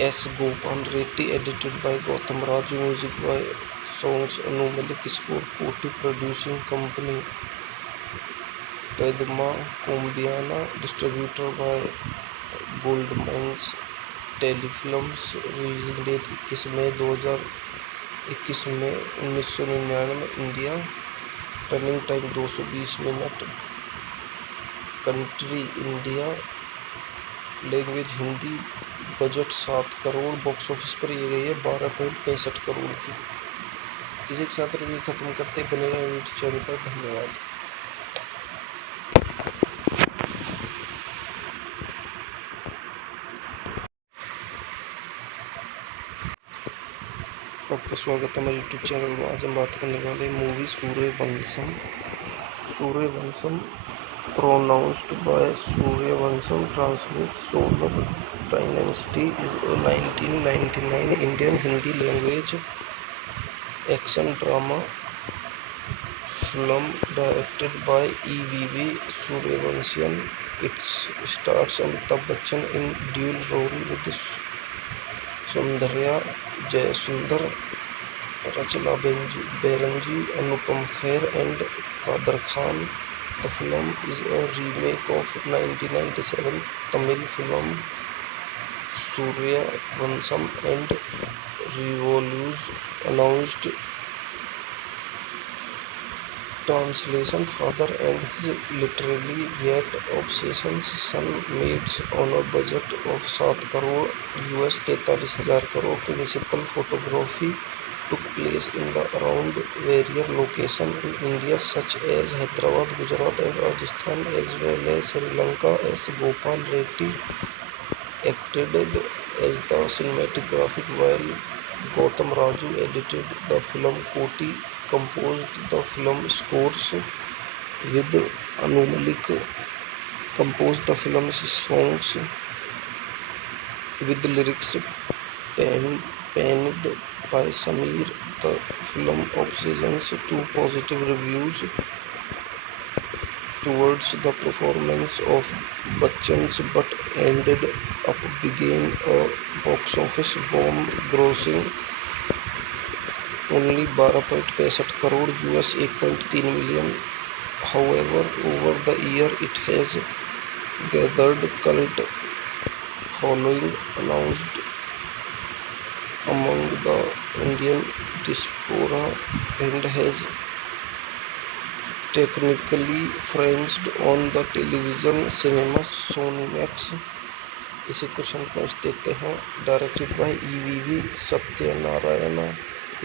S Gopal Reddy, edited by Gautam Raju, music by songs Anu Malik, score Koti, producing company पैदमा कोम्बियाना, distributor by gold mines Telefilms, releasing date 21 मई 2021 में 1999 India, running time 220 minute, country India, language Hindi, budget 7 crore, box office पर ये गई है 12.65 करोड़ की। इसी के साथ रिव्यू खत्म करते बने रहे यूट्यूब चैनल पर। धन्यवाद। आपका स्वागत है हमारे यूट्यूब चैनल में। आज हम बात करने वाले movie Sooryavansham. Sooryavansham pronounced by Suryavansam translates Solar Dynasty is a 1999 Indian Hindi language action drama film directed by E.V.V. Suryavansham. It stars Amitabh Bachchan in dual role with Soundarya Jayasundar, Rachna Banerjee, Anupam Kher and Kader Khan. The film is a remake of 1997 Tamil film Suryavansham and Revolves, announced translation. Father and his literary yet obsessions son meets on a budget of 7 crore US 43,000 crore. Principal photography took place in the around various locations in India such as Hyderabad, Gujarat and Rajasthan as well as Sri Lanka. S. Gopal Reddy acted as the cinematic graphic while Gautam Raju edited the film. Koti composed the film scores with Anu Malik composed the film's songs with lyrics penned by Sameer. The film obtained two positive reviews towards the performance of Bachchan but ended up being a box office bomb, grossing only 12.65 crore US 8.3 million. However, over the year it has gathered cult following, announced among the Indian diaspora, and has technically frenched on the television cinema Sony Max. इसे question पाँच देखते हैं। Directed by EVV Satyanarayana,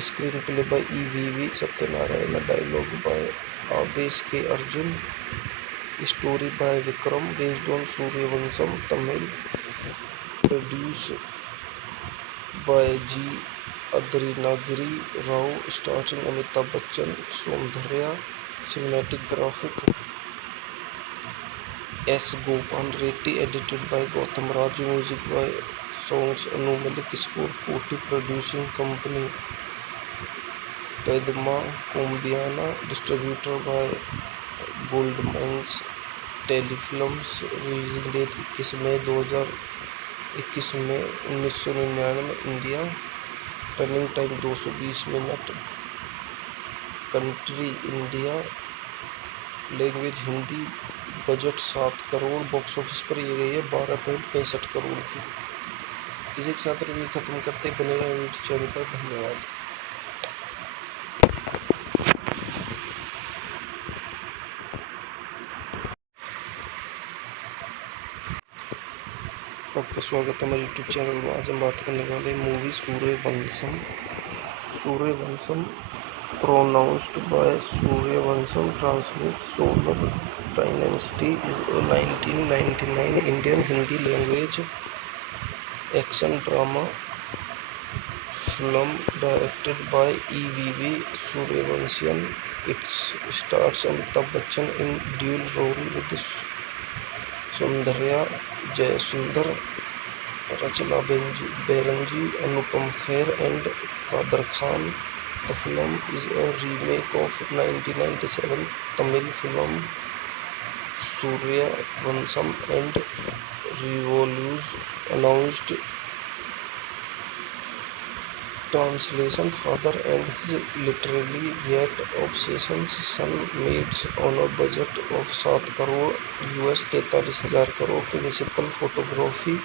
screenplay by EVV Satyanarayana, dialogue by Adesh K Arjun, story by Vikram, based on Sooryavansham Tamil, produce by G Adrinagiri Rao, starting Amitabh Bachchan, Soundarya, cinematic graphic S Gopal Reddy, edited by Gautam Raju, music by songs Anu Malik, score Koti, producing company पैदमा कोम्बियाना, distributor by gold mines Telefilms, releasing date 21 मई 2021 में 1999 India, running time 220 minute, country India, language Hindi, budget 7 crore, box office पर ये गई है 12.65 करोड़ की। इसी के साथ रिव्यू खत्म करते बने रहे यूट्यूब चैनल पर। धन्यवाद। आपका स्वागत है हमारे यूट्यूब चैनल में। आज हम बात करने वाले movie Sooryavansham. Sooryavansham pronounced by Sooryavansham translate solar dynasty is a 1999 Indian Hindi language action drama film directed by E.V.V. Suryavansham. It stars Amitabh Bachchan in dual role with Soundarya Jayasundar, Rachna Banerjee, Anupam Kher and Kader Khan. The film is a remake of 1997 Tamil film Suryavansham and Revolves announced translation. Father and his literary yet obsessions son meets on a budget of 7 crore US 43,000 crore. Principal photography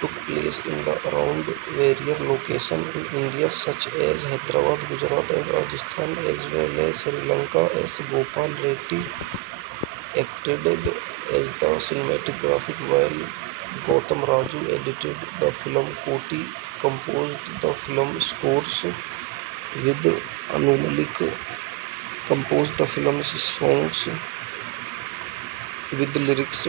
took place in the around various locations in India such as Hyderabad, Gujarat and Rajasthan as well as Sri Lanka. S. Gopal Reddy acted as the cinematographic while Gautam Raju edited the film. Koti composed the film scores with Anu Malik composed the film's songs with lyrics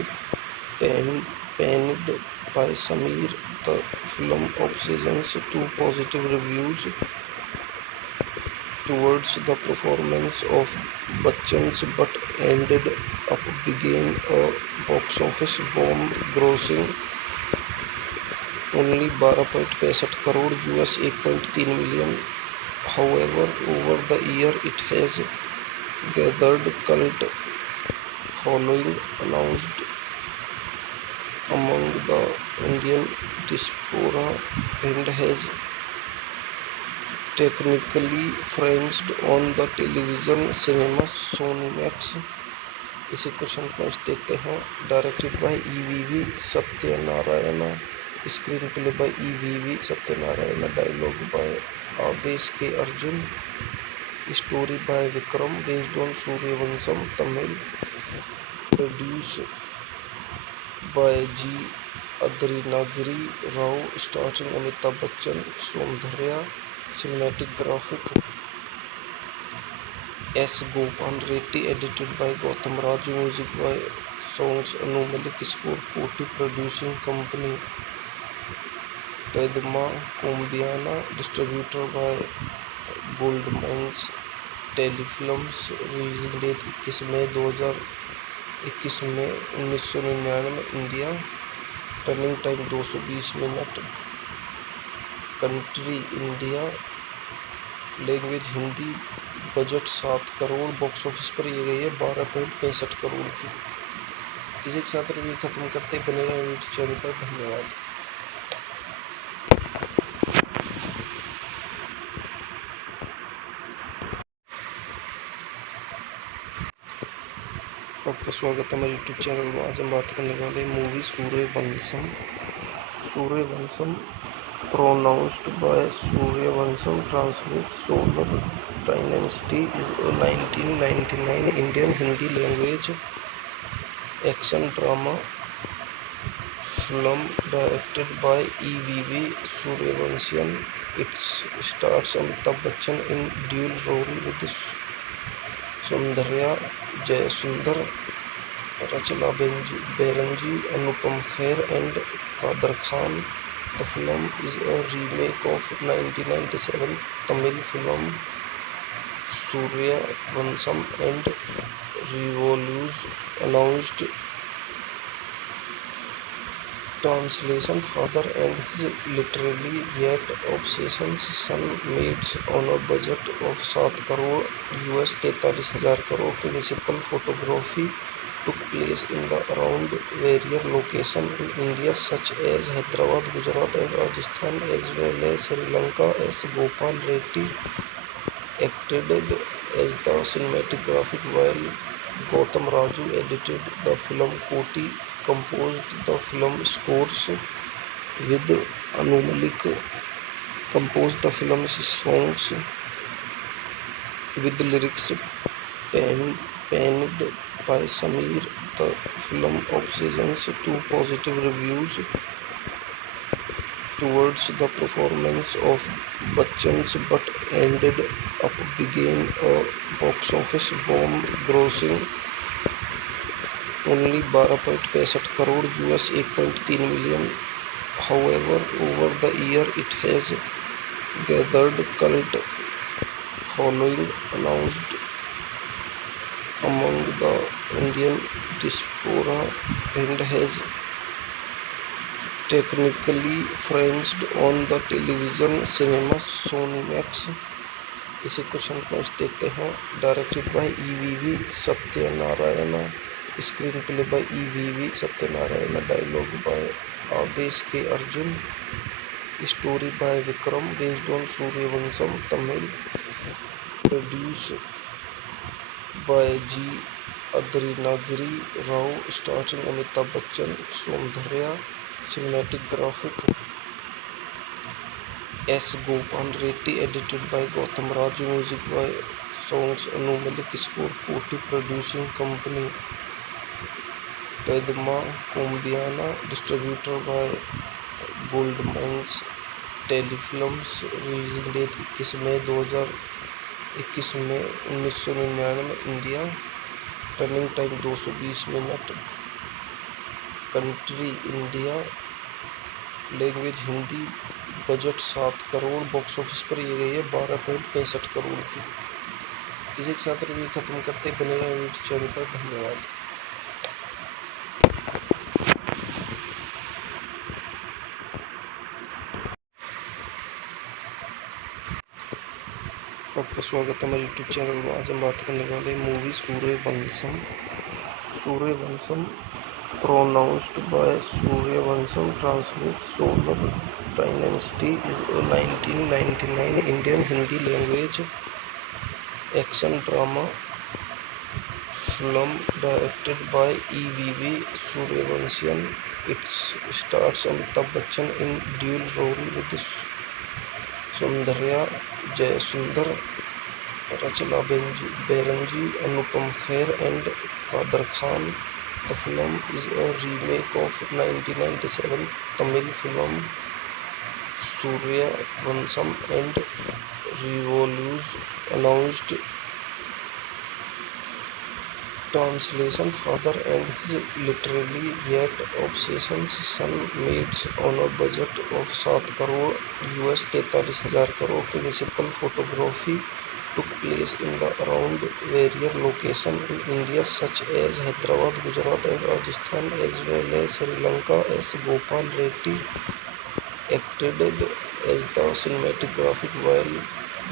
penned by Sameer. The film obtained two positive reviews towards the performance of Bachchan but ended up being a box office bomb, grossing only 12.65 crore US 8.3 million. However, over the year it has gathered cult following announced among the Indian diaspora and has technically franchised on the television cinema Sonymax. इसी question points देखते हैं। Directed by E.V.V. Satyanarayana, screenplay by E.V.V. Satyanarayana, dialogue by Adesh K Arjun, story by Vikram, based on Sooryavansham, Tamil, produce by G Adrinagiri Rao, starting Amitabh Bachchan, Soundarya, cinematographic S. Gopal Reddy, edited by Gautam Raju, music by songs Anu Malik, score Koti, producing company Padma Kombiana, distributor by Goldmines Telefilms, releasing date 21 मई 2021 में 1999 India, running time 220 minute, country India, language Hindi, budget 7 crore, box office पर ये गई है 12.65 करोड़ की। इसी के साथ review खत्म करते बने रहे यूट्यूब चैनल पर। धन्यवाद। आपका स्वागत है हमारे यूट्यूब चैनल में। आज हम बात करने वाले movie Sooryavansham. Sooryavansham pronounced by Suryavansham translate solar dynasty is a 1999 Indian Hindi language action drama film directed by E.V.V. Suryavansham. It stars Amitabh Bachchan in dual role with Soundarya Jayasundar, Rachna Banerjee, Anupam Kher and Kader Khan. The film is a remake of 1997 Tamil film Suryavansham and Revolves announced translation. Father and his literary yet obsessions son meets on a budget of 7 crore US 43,000 crore. Principal photography took place in the around various locations in India such as Hyderabad, Gujarat and Rajasthan as well as Sri Lanka. S. Gopal Reddy acted as the cinematographic while Gautam Raju edited the film. Koti composed the film scores with Anu Malik composed the film's songs with lyrics penned by Sameer. The film obtained two positive reviews towards the performance of Bachchan's but ended up being a box office bomb, grossing only 12.65 crore US 8.3 million. However, over the year it has gathered cult following, announced among the Indian diaspora, and has technically frenched on the television cinema Sonymax. इसे question points देखते हैं। Directed by EVV Satyanarayana, screenplay by EVV Satyanarayana, dialogue by Adesh K Arjun, story by Vikram, based on Sooryavansham Tamil, produce by G Adrinagiri Rao, starting Amitabh Bachchan, Soundarya, cinematic graphic S Gopal Reddy, edited by Gautam Raju, music by songs Anu Malik, score Koti producing company पैदमा कोम्बियाना, distributor by gold mines Telefilms, releasing date 21 मई 2021 में 1999 India, running time 220 minute, country India, language Hindi, budget 7 crore, box office पर ये गई है 12.65 करोड़ की। इसी के साथ रिव्यू खत्म करते बने रहे यूट्यूब चैनल पर। धन्यवाद। आपका स्वागत है हमारे यूट्यूब चैनल में। आज हम बात करने वाले movie Sooryavansham. Sooryavansham pronounced by Suryavansham translates Solar Dynasty is a 1999 Indian Hindi language action drama film directed by E.V.V. Suryavansham. It stars Amitabh Bachchan in dual role with Soundarya Jayasundar, Rachna Banerjee, Anupam Kher and Kader Khan. The film is a remake of 1997 Tamil film Suryavansham and revolves announced translation. Father and his literary yet obsession's son meets on a budget of 7 crore US 43,000 crore. Principal photography took place in the around various locations in India such as Hyderabad, Gujarat and Rajasthan as well as Sri Lanka. S. Gopal Reddy acted as the cinematic graphic while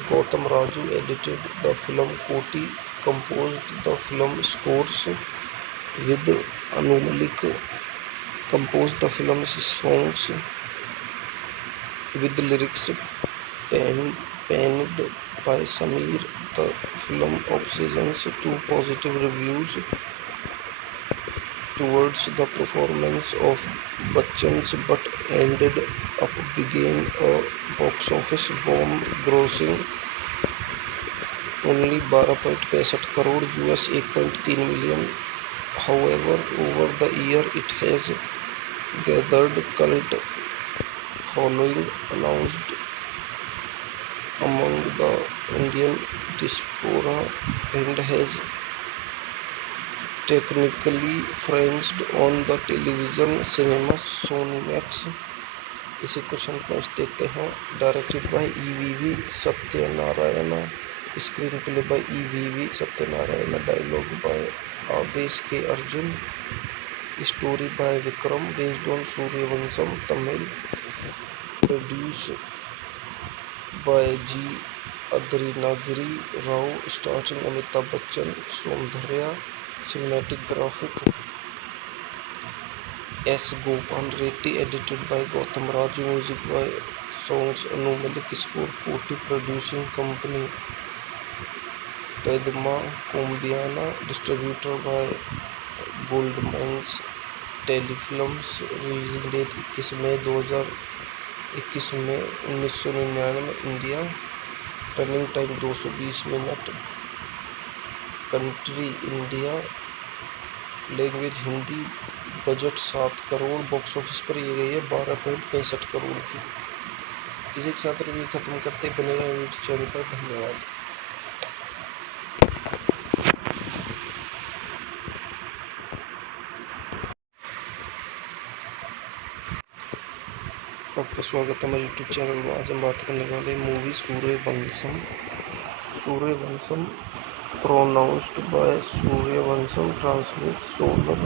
Gautam Raju edited the film. Koti composed the film scores with Anu Malik composed the film's songs with lyrics penned by Sameer. The film obtains 2 positive reviews towards the performance of Bachchan's but ended up being a box office bomb, grossing only 12.65 crore US 8.3 million. However, over the year it has gathered cult following, announced among the Indian diaspora, and has technically frenched on the television cinema Sonymax. इसे question points देखते हैं। Directed by EVV Satyanarayana, screenplay by EVV Satyanarayana, dialogue by Adesh K Arjun, story by Vikram, based on Sooryavansham Tamil, produce by G Adrinagiri Rao, starting Amitabh Bachchan, Soundarya, cinematic graphic S Gopal Reddy, edited by Gautam Raju, music by songs Anu Malik, score Koti producing company पैदमा कोम्बियाना, distributor by gold mines Telefilms, releasing date 21 मई 2021 में 1999 India, running time 220 minute, country India, language Hindi. Budget 7 crore. Box office पर ये गई है 12.65 करोड़ की। इसी के साथ रिव्यू खत्म करते बने रहे यूट्यूब चैनल पर। धन्यवाद। आपका स्वागत है हमारे यूट्यूब चैनल में। आज हम बात करने वाले movie Sooryavansham. Sooryavansham pronounced by Suryavansham translates Solar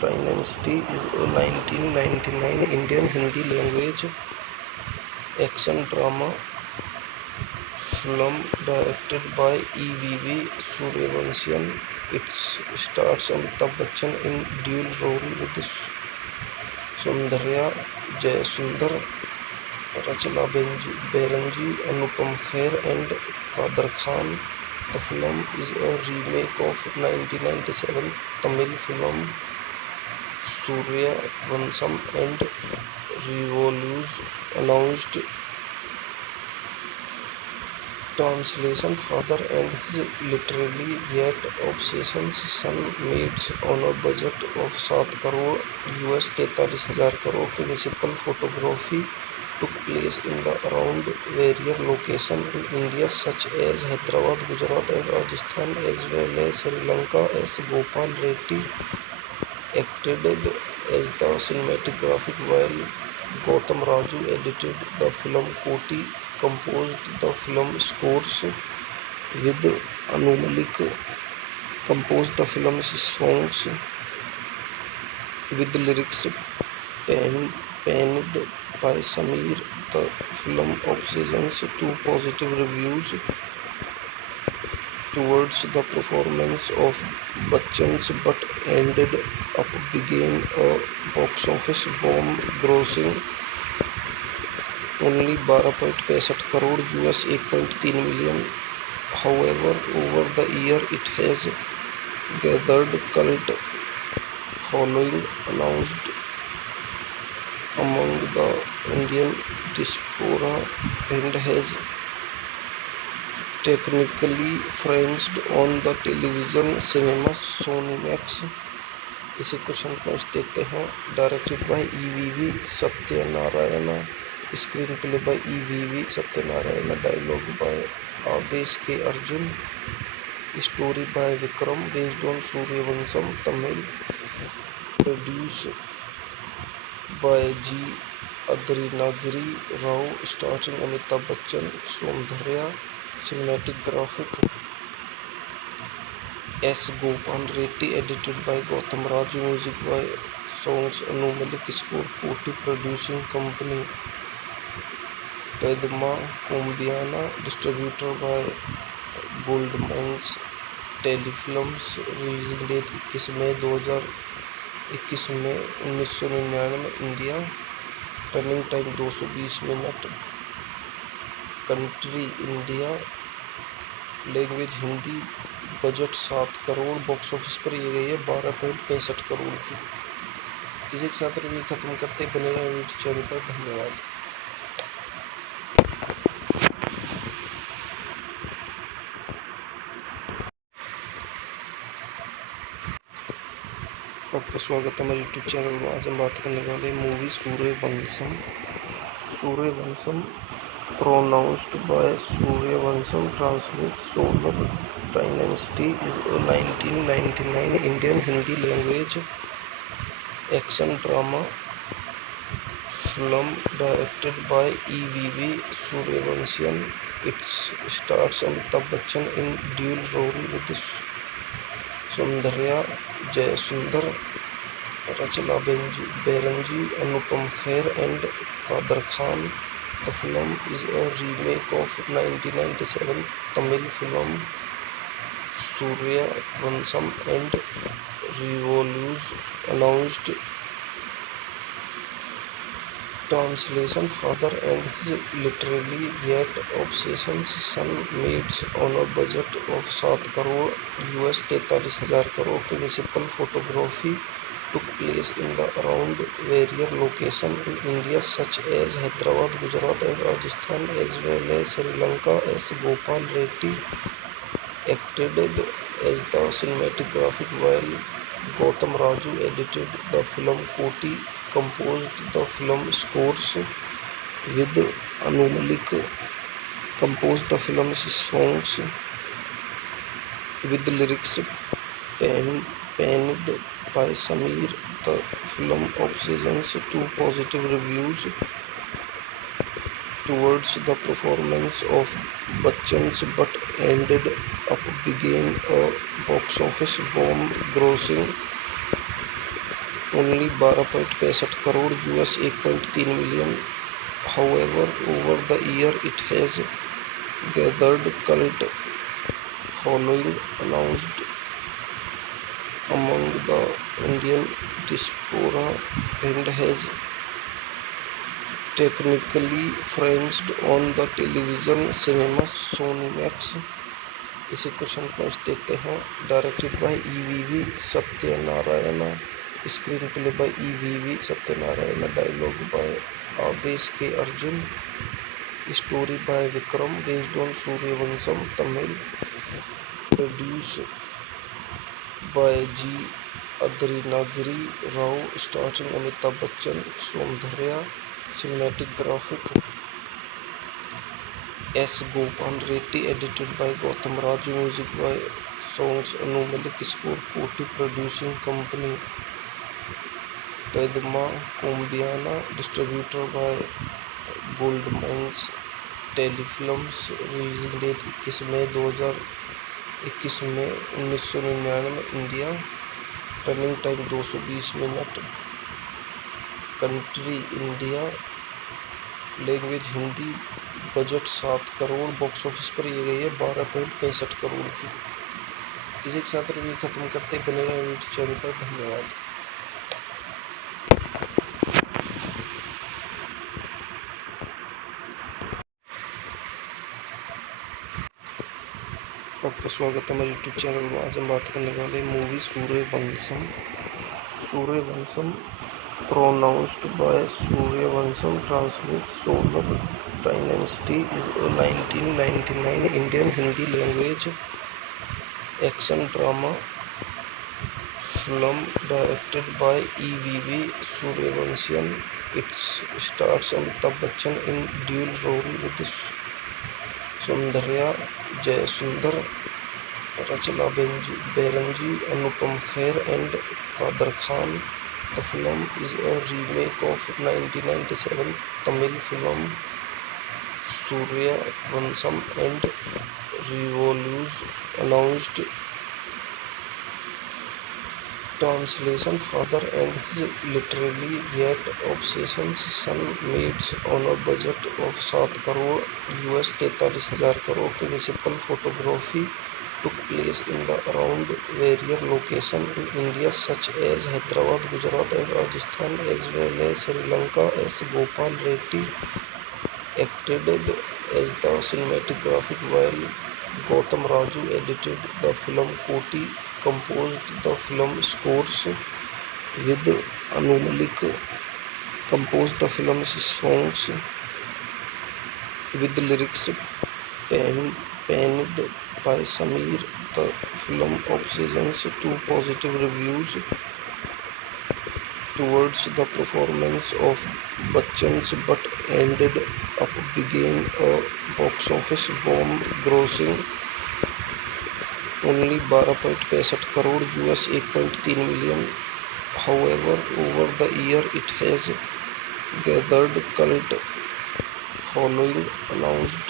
Dynasty is a 1999 Indian Hindi language action drama film directed by E.V.V. Suryavansham. It stars Amitabh Bachchan in dual role with Soundarya Jayasundar, Rachna Banerjee, Anupam Kher and Kader Khan. The film is a remake of 1997 Tamil film Suryavansham and revolves announced translation. Father and his literary yet obsessions son meets on a budget of 7 crore US 43,000 crore. Principal photography took place in the around various locations in India such as Hyderabad, Gujarat and Rajasthan as well as Sri Lanka. S. Gopal Reddy acted as the cinematographic while Gautam Raju edited the film. Koti composed the film scores with Anu Malik composed the film's songs with lyrics penned by Sameer. The film obtains 2 positive reviews towards the performance of Bachchan but ended up being a box office bomb, grossing only 12.65 crore US 8.3 million. However, over the year it has gathered cult following, announced among the Indian diaspora, and has technically franchised on the television cinema Sony Max. इसे कुछ हम points देखते हैं। Directed by E.V.V. Satyanarayana, screenplay by E.V.V. Satyanarayana, dialogue by Adesh K Arjun, story by Vikram, based on Sooryavansham Tamil, produce by G. Adrinagiri Rao, starring Amitabh Bachchan, Soundarya, cinematographic S. Gopal Reddy, edited by Gautam Raju, music by songs Anu Malik, score Koti, producing company Padma Kombiana, distributor by Goldmines Telefilms, releasing date 21 मई 2021 में 1999 India, running time 220 minute, country India, language Hindi, budget 7 crore. Box office पर ये गई है 12.65 करोड़ की। इसी के साथ review खत्म करते बने रहे यूट्यूब चैनल पर। धन्यवाद। आपका स्वागत है हमारे यूट्यूब चैनल में। आज हम बात करने वाले movie Sooryavansham. Sooryavansham pronounced by Suryavansham translates Solar Dynasty is a 1999 Indian Hindi language action drama film directed by E.V.V. Suryavansham. It stars Amitabh Bachchan in dual role with Soundarya Jayasundar, Rachna Banerjee, Anupam Kher and Kader Khan. The film is a remake of 1997 Tamil film Suryavansham and revolves announced translation. Father and his literary yet obsessions son meets on a budget of 7 crore US 43,000 crore. Principal photography took place in the around various locations in India such as Hyderabad, Gujarat and Rajasthan as well as Sri Lanka. S. Gopal Reddy acted as the cinematographic while Gautam Raju edited the film. Koti composed the film scores with Anu Malik composed the film's songs with lyrics penned by Sameer. The film obtains two positive reviews towards the performance of Bachchan, but ended up being a box office bomb, grossing only 12.65 crore US $1.3 million. However, over the year it has gathered cult following, announced among the Indian diaspora, and has technically franchised on the television cinema Sony Max. इसे question points देखते हैं. Directed by EVV Satyanarayana, screenplay by EVV Satyanarayana, dialogue by Adesh K Arjun, story by Vikram, based on Sooryavansham Tamil, produce by G Adrinagiri Rao, starting Amitabh Bachchan, Soundarya, cinematic graphic S Gopal Reddy, edited by Gautam Raju, music by songs Anu Malik, score Koti, producing company पैदमा कोम्बियाना, distributor by Goldmines Telefilms, releasing date 21 मई 2021 में 1999 India, running time 220 minute, country India, language Hindi, budget 7 crore, box office पर ये गई है 12.65 करोड़ की. इसी के साथ रिव्यू खत्म करते बने रहे यूट्यूब चैनल पर. धन्यवाद. आपका स्वागत है हमारे यूट्यूब चैनल में. आज हम बात करने वाले movie Sooryavansham. Sooryavansham pronounced by Suryavansham translates Solar Dynasty is a 1999 Indian Hindi language action drama film directed by E.V.V. Suryavansham. It stars Amitabh Bachchan in dual role with Soundarya Jayasundar, Rachna Banerjee, Anupam Kher and Kader Khan. The film is a remake of 1997 Tamil film Suryavansham and revolves announced translation. Father and his literary yet obsession's son meets on a budget of 7 crore US 43,000 crore. Principal photography took place in the around various locations in India such as Hyderabad, Gujarat and Rajasthan as well as Sri Lanka. S. Gopal Reddy acted as the cinematic graphic while Gautam Raju edited the film. Koti composed the film scores with Anu Malik composed the film's songs with lyrics penned by Sameer. The film obtains two positive reviews towards the performance of Bachchan, but ended up being a box office bomb, grossing only 12.65 crore US $1.3 million. However, over the year it has gathered cult following, announced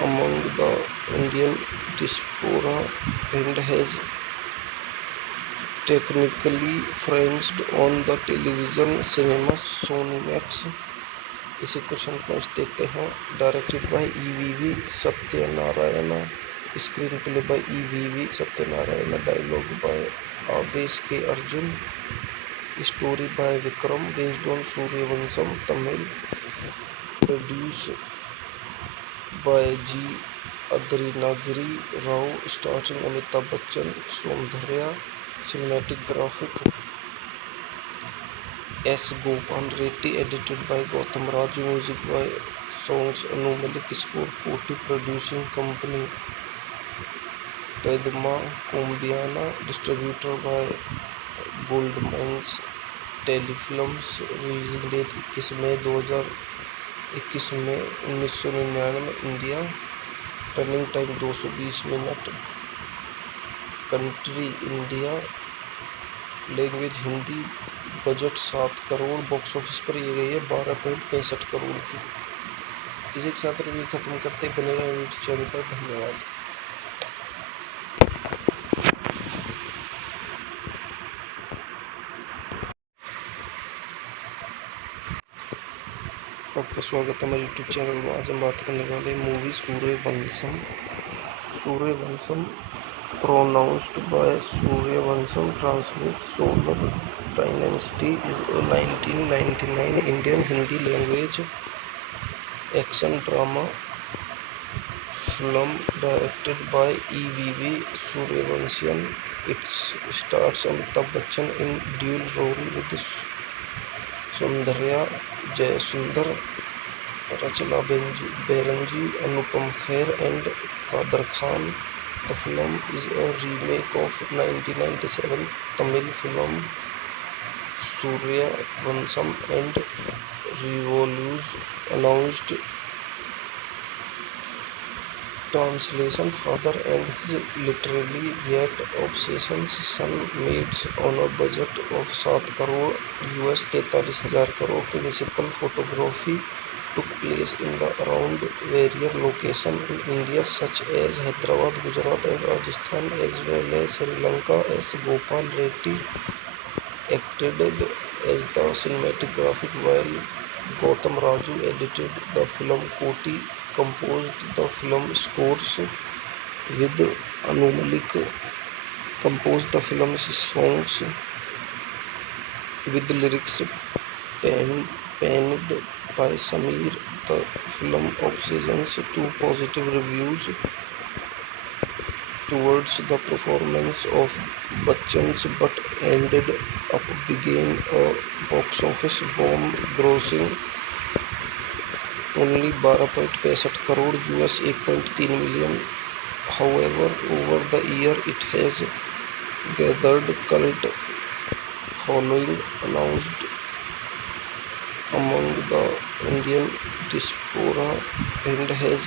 among the Indian diaspora, and has technically franchised on the television cinema Sony Max. इसे question points देखते हैं. Directed by EVV Satyanarayana, screenplay by EVV Satyanarayana, dialogue by Adesh K Arjun, story by Vikram, based on Sooryavansham Tamil, produce by G Adrinagiri Rao, starting Amitabh Bachchan, Soundarya, cinematic graphic S Gopal Reddy, edited by Gautam Raju, music by songs Anu Malik, score Koti, producing company पैदमा कोम्बियाना, distributed by Goldman Telefilms, releasing date 21 मई 2021 में 1999 India, running time 220 minute, country India, language Hindi, budget 7 crore, box office पर ये गई है 12.65 करोड़ की। इसी के साथ रिव्यू खत्म करते बने रहे यूट्यूब चैनल पर। धन्यवाद। आपका स्वागत है हमारे यूट्यूब चैनल में। आज हम बात करने वाले movie Sooryavansham. Sooryavansham pronounced by Sooryavansham, translate solar dynasty, is a 1999 Indian Hindi language action drama film directed by E.V.V. Suryavansham. It stars Amitabh Bachchan in dual role with Soundarya Jayasundar, Rachna Banerjee, Anupam Kher and Kader Khan. The film is a remake of 1997 Tamil film Suryavansham and Revolves announced translation. Father and his literary jet obsessions son meets on a budget of 7 crore US 43,000 crore. Principal photography took place in the around various locations in India such as Hyderabad, Gujarat and Rajasthan as well as Sri Lanka. S. Gopal Reddy acted as the cinematographic while Gautam Raju edited the film. Koti composed the film scores with Anu Malik composed the film's songs with lyrics penned by Sameer. The film obtained 2 positive reviews towards the performance of Bachchan but ended up being a box office bomb, grossing only 12.65 crore US 8.3 million. However, over the year it has gathered cult following, announced among the Indian diaspora, and has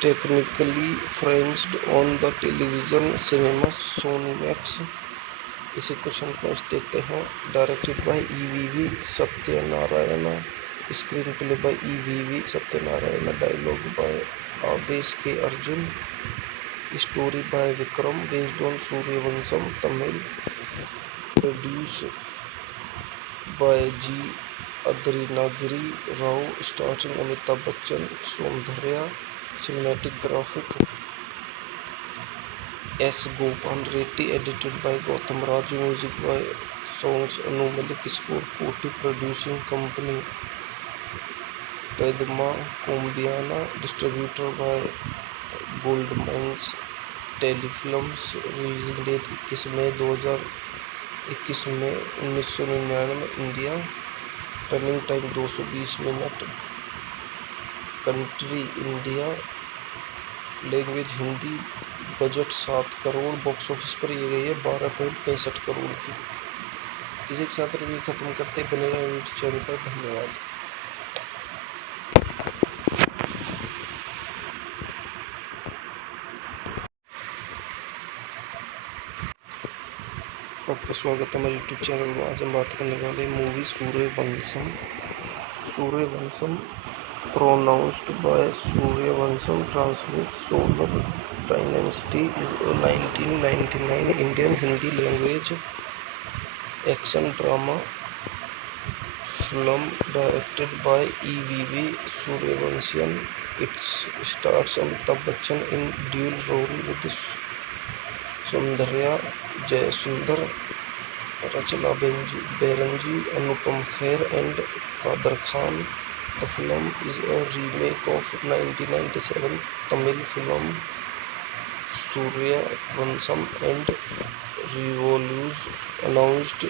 technically franchised on the television cinema Sony Max. इसे question points देखते हैं। Directed by E.V.V. Satyanarayana, screenplay by E.V.V. Satyanarayana, dialogue by Adesh K Arjun, story by Vikram, based on Sooryavansham Tamil, produce by G Adrinagiri Rao, starting Amitabh Bachchan, Soundarya, cinematographic S. Gopal Reddy, edited by Gautam Raju, music by songs Anu Malik, score Koti, producing company Pedma Kombiana, distributed by Goldmैन Telefilms, releasing date 21 मई 2021 में 1999 India, running time 220 minute, country India, language Hindi, budget 7 crore, box office पर ये गई है 12.65 करोड़ की। इसी के साथ रिव्यू खत्म करते बने रहे यूट्यूब चैनल पर। धन्यवाद। आपका स्वागत है हमारे यूट्यूब चैनल में। आज हम बात करने वाले movie Sooryavansham. Sooryavansham pronounced by Sooryavansham, translate solar dynasty, is a 1999 Indian Hindi language action drama film directed by E.V.V. Suryavansham. It stars Amitabh Bachchan in dual role with Soundarya Jayasundar, Rachna Banerjee, Anupam Kher and Kader Khan. The film is a remake of 1997 Tamil film Suryavansham and Revolves, announced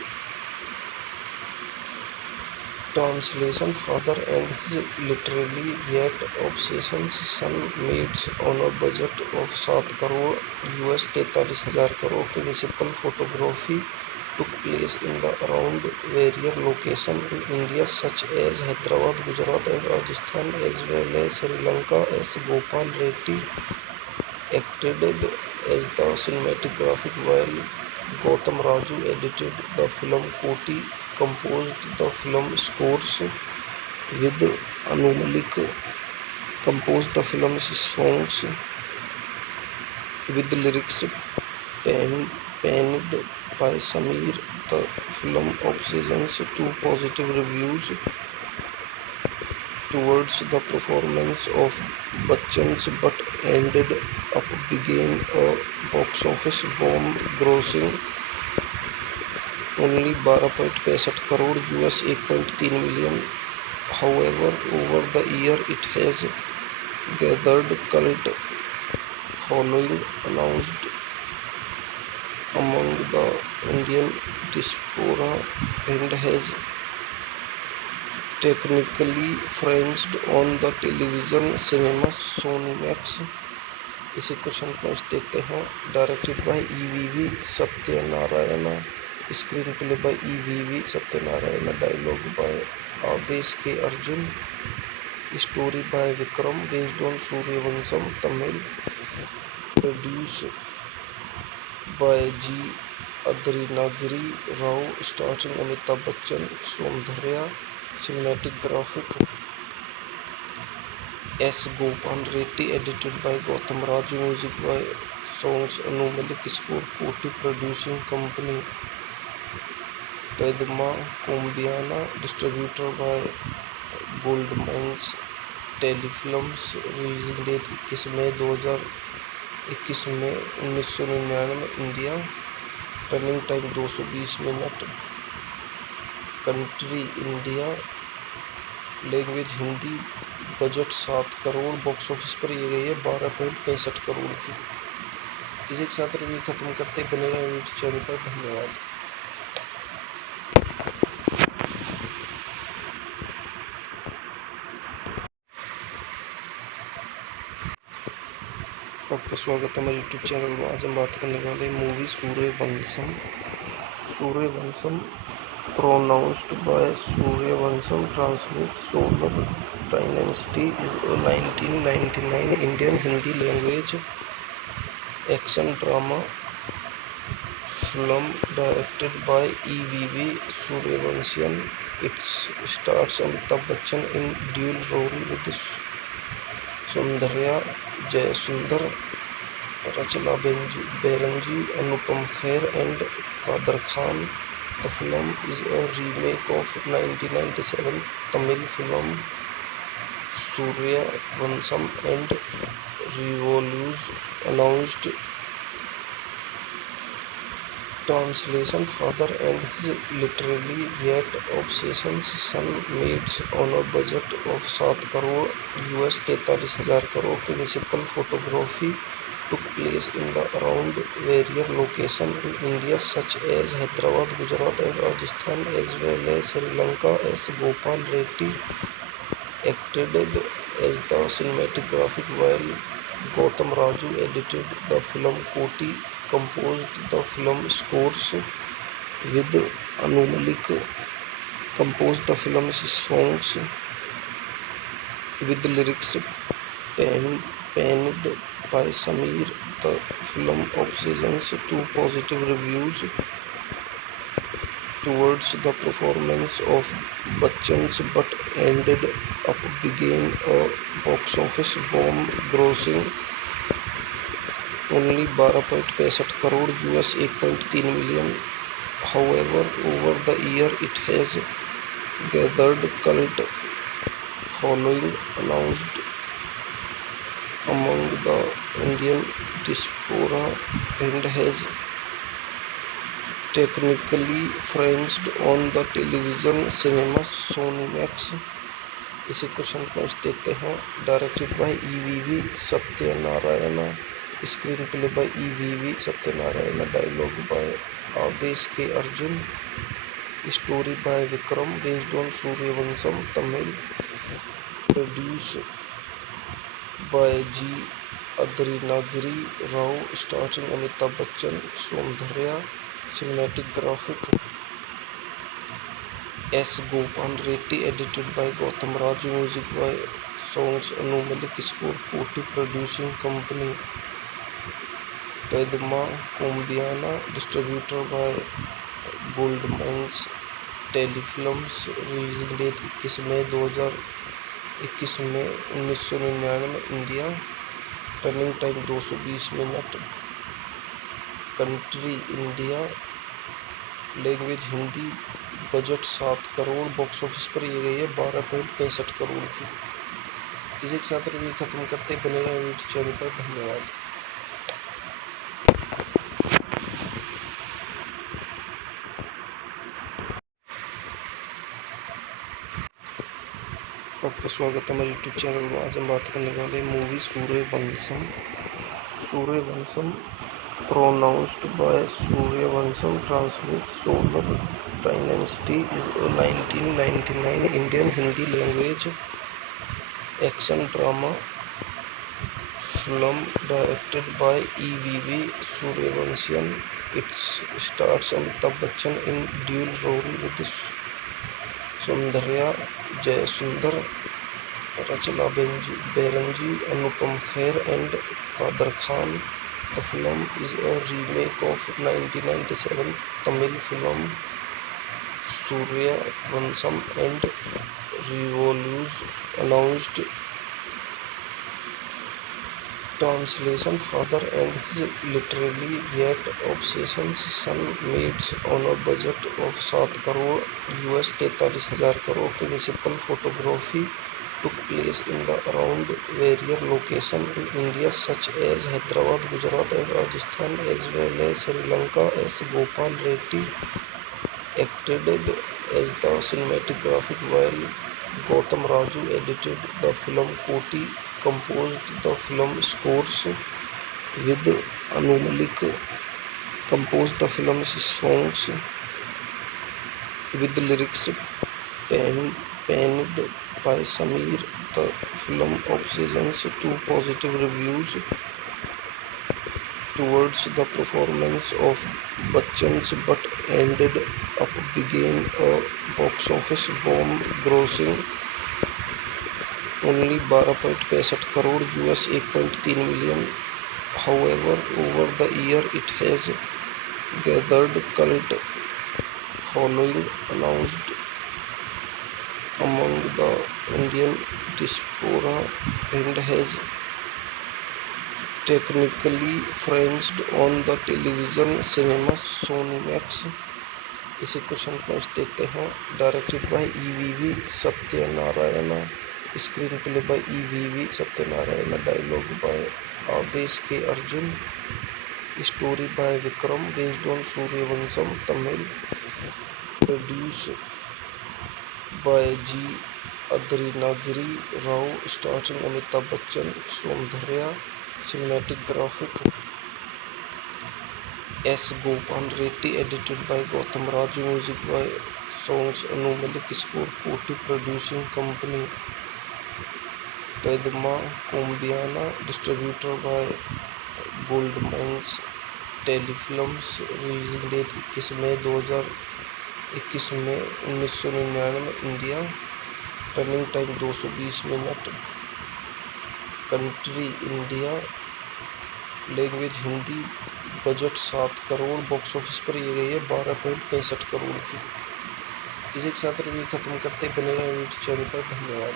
Translation: Father and his literary yet obsessions son meets on a budget of 7 crore US 43,000 crore. Principal photography took place in the around various locations in India such as Hyderabad, Gujarat and Rajasthan as well as Sri Lanka. S. Gopal Reddy acted as the cinematographer while Gautam Raju edited the film. Koti composed the film scores with Anu Malik composed the film's songs with lyrics penned by Sameer. The film obtained two positive reviews towards the performance of Bachchan but ended up being a box office bomb, grossing only 12.65 crore US 8.3 million. However, over the year it has gathered cult following, announced among the Indian diaspora, and has technically franchised on the television cinema Sony Max. इसे question points देखते हैं. Directed by EVV Satyanarayana, screenplay by EVV Satyanarayana, dialogue by Adesh K Arjun, story by Vikram, based on Sooryavansham Tamil, produce by G. Adrinagiri Rao, starting Amitabh Bachchan, Soundarya, cinematographic S. Gopal Reddy, edited by Gautam Raju, music by songs Anu Malik, score Koti producing company Padma Kombiana, distributor by Goldmines Telefilms, releasing date 21 मई 2021 में 1999 India, running time 220 minute, country India, language Hindi, budget 7 crore, box office पर ये गई है 12.65 करोड़ की. इसी के साथ review खत्म करते बने रहे यूट्यूब चैनल पर. धन्यवाद. आपका स्वागत है हमारे यूट्यूब चैनल में. आज हम बात करने वाले movie Sooryavansham. Sooryavansham pronounced by Suryavansham, translates Solar Dynasty, is a 1999 Indian Hindi language action drama film directed by EVV Suryavansham. It stars Amitabh Bachchan in dual role with Soundarya Jayasundar, Rachna Banerjee, Anupam Kher and Kader Khan. The film is a remake of 1997 Tamil film Suryavansham and revolves announced. Translation: Father and his literary yet obsessions son meets on a budget of 7 crore US 43,000 crore. Principal photography took place in the around various locations in India such as Hyderabad, Gujarat and Rajasthan as well as Sri Lanka. S. Gopal Reddy acted as the cinematographer while Gautam Raju edited the film. Koti composed the film scores with Anu Malik composed the film's songs with lyrics penned by Sameer. The film obtained two positive reviews towards the performance of Bachchan but ended up being a box office bomb, grossing only 12.65 crore US 8.3 million. However, over the year it has gathered cult following, announced among the Indian diaspora, and has technically franchised on the television cinema Sony Max. इसे question points देखते हैं. Directed by EVV Satyanarayana, screenplay by EVV Satyanarayana, dialogue by Adesh K Arjun, Story by Vikram based on Suryavansham, Tamil. Produced by G. Adrinagiri Rao, starring Amitabh Bachchan, Soundharya. Cinematic graphic S. Gopal Reddy, edited by Gautam Raju, music by songs Anu Malik, score Koti, producing company Padma Kombiana, distributor by Goldmines Telefilms, releasing date 21 मई 2021 में 1999 India, running time 220 minute, country India, language Hindi, budget 7 crore, box office पर ये गई है 12.65 करोड़ की। इसी के साथ review खत्म करते बने रहे यूट्यूब चैनल पर। धन्यवाद। आपका स्वागत है हमारे यूट्यूब चैनल में। आज हम बात करने वाले movie Sooryavansham. Sooryavansham pronounced by Suryavansham translates Solar Dynasty is a 1999 Indian Hindi language action drama film directed by E.V.V. Suryavansham. It stars Amitabh Bachchan in dual role with Soundharya Jayasundar, Rachna Banerjee, Anupam Kher and Kader Khan. The film is a remake of 1997 Tamil film Suryavansham and revolutionnized translation. Father and his literary yet obsessions son meets on a budget of 7 crore US 43,000 crore. Principal photography took place in the around various locations in India such as Hyderabad, Gujarat and Rajasthan as well as Sri Lanka. S. Gopal Reddy acted as the cinematic graphic while Gautam Raju edited the film. Koti composed the film scores with Anu Malik composed the film's songs with lyrics penned by Sameer. The film obtains 2 positive reviews towards the performance of Bachchan's but ended up being a box office bomb, grossing only 12.65 crore US 8.3 million. However, over the year it has gathered cult following, announced among the Indian diaspora, and has technically franchised on the television cinema Sony Max. इसे कुछ हम देखते हैं। Directed by E.V.V. Satyanarayana, screenplay by E.V.V. Satyanarayana, dialogue by Adesh K Arjun, story by Vikram based on Sooryavansham, Tamil. Produced by G. Adrinagiri Rao, starring Amitabh Bachchan, Soundharya. Cinematic graphic S. Gopal Reddy, edited by Gautam Raju, music by songs Anu Malik, score Koti, producing company Padma Kombiana, distributor by Goldmines Telefilms, releasing date 21 मई 2021 में 1999 में India, running time 220 minute, country India, language Hindi, budget 7 crore, box office पर ये गई है 12.65 करोड़ की। इसी के साथ रिव्यू खत्म करते बने रहे यूट्यूब चैनल पर। धन्यवाद।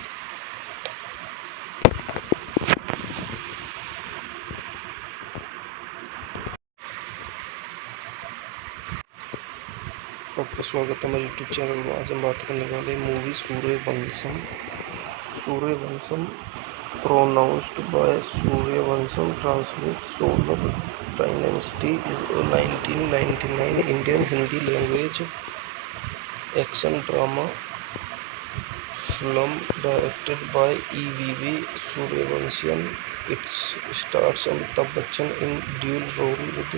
आपका स्वागत है हमारे यूट्यूब चैनल में। आज हम बात करने वाले movie Sooryavansham. Sooryavansham pronounced by Suryavansham translates Solar Dynasty is a 1999 Indian Hindi language action drama film directed by E.V.V. Suryavansham. It stars Amitabh Bachchan in dual role with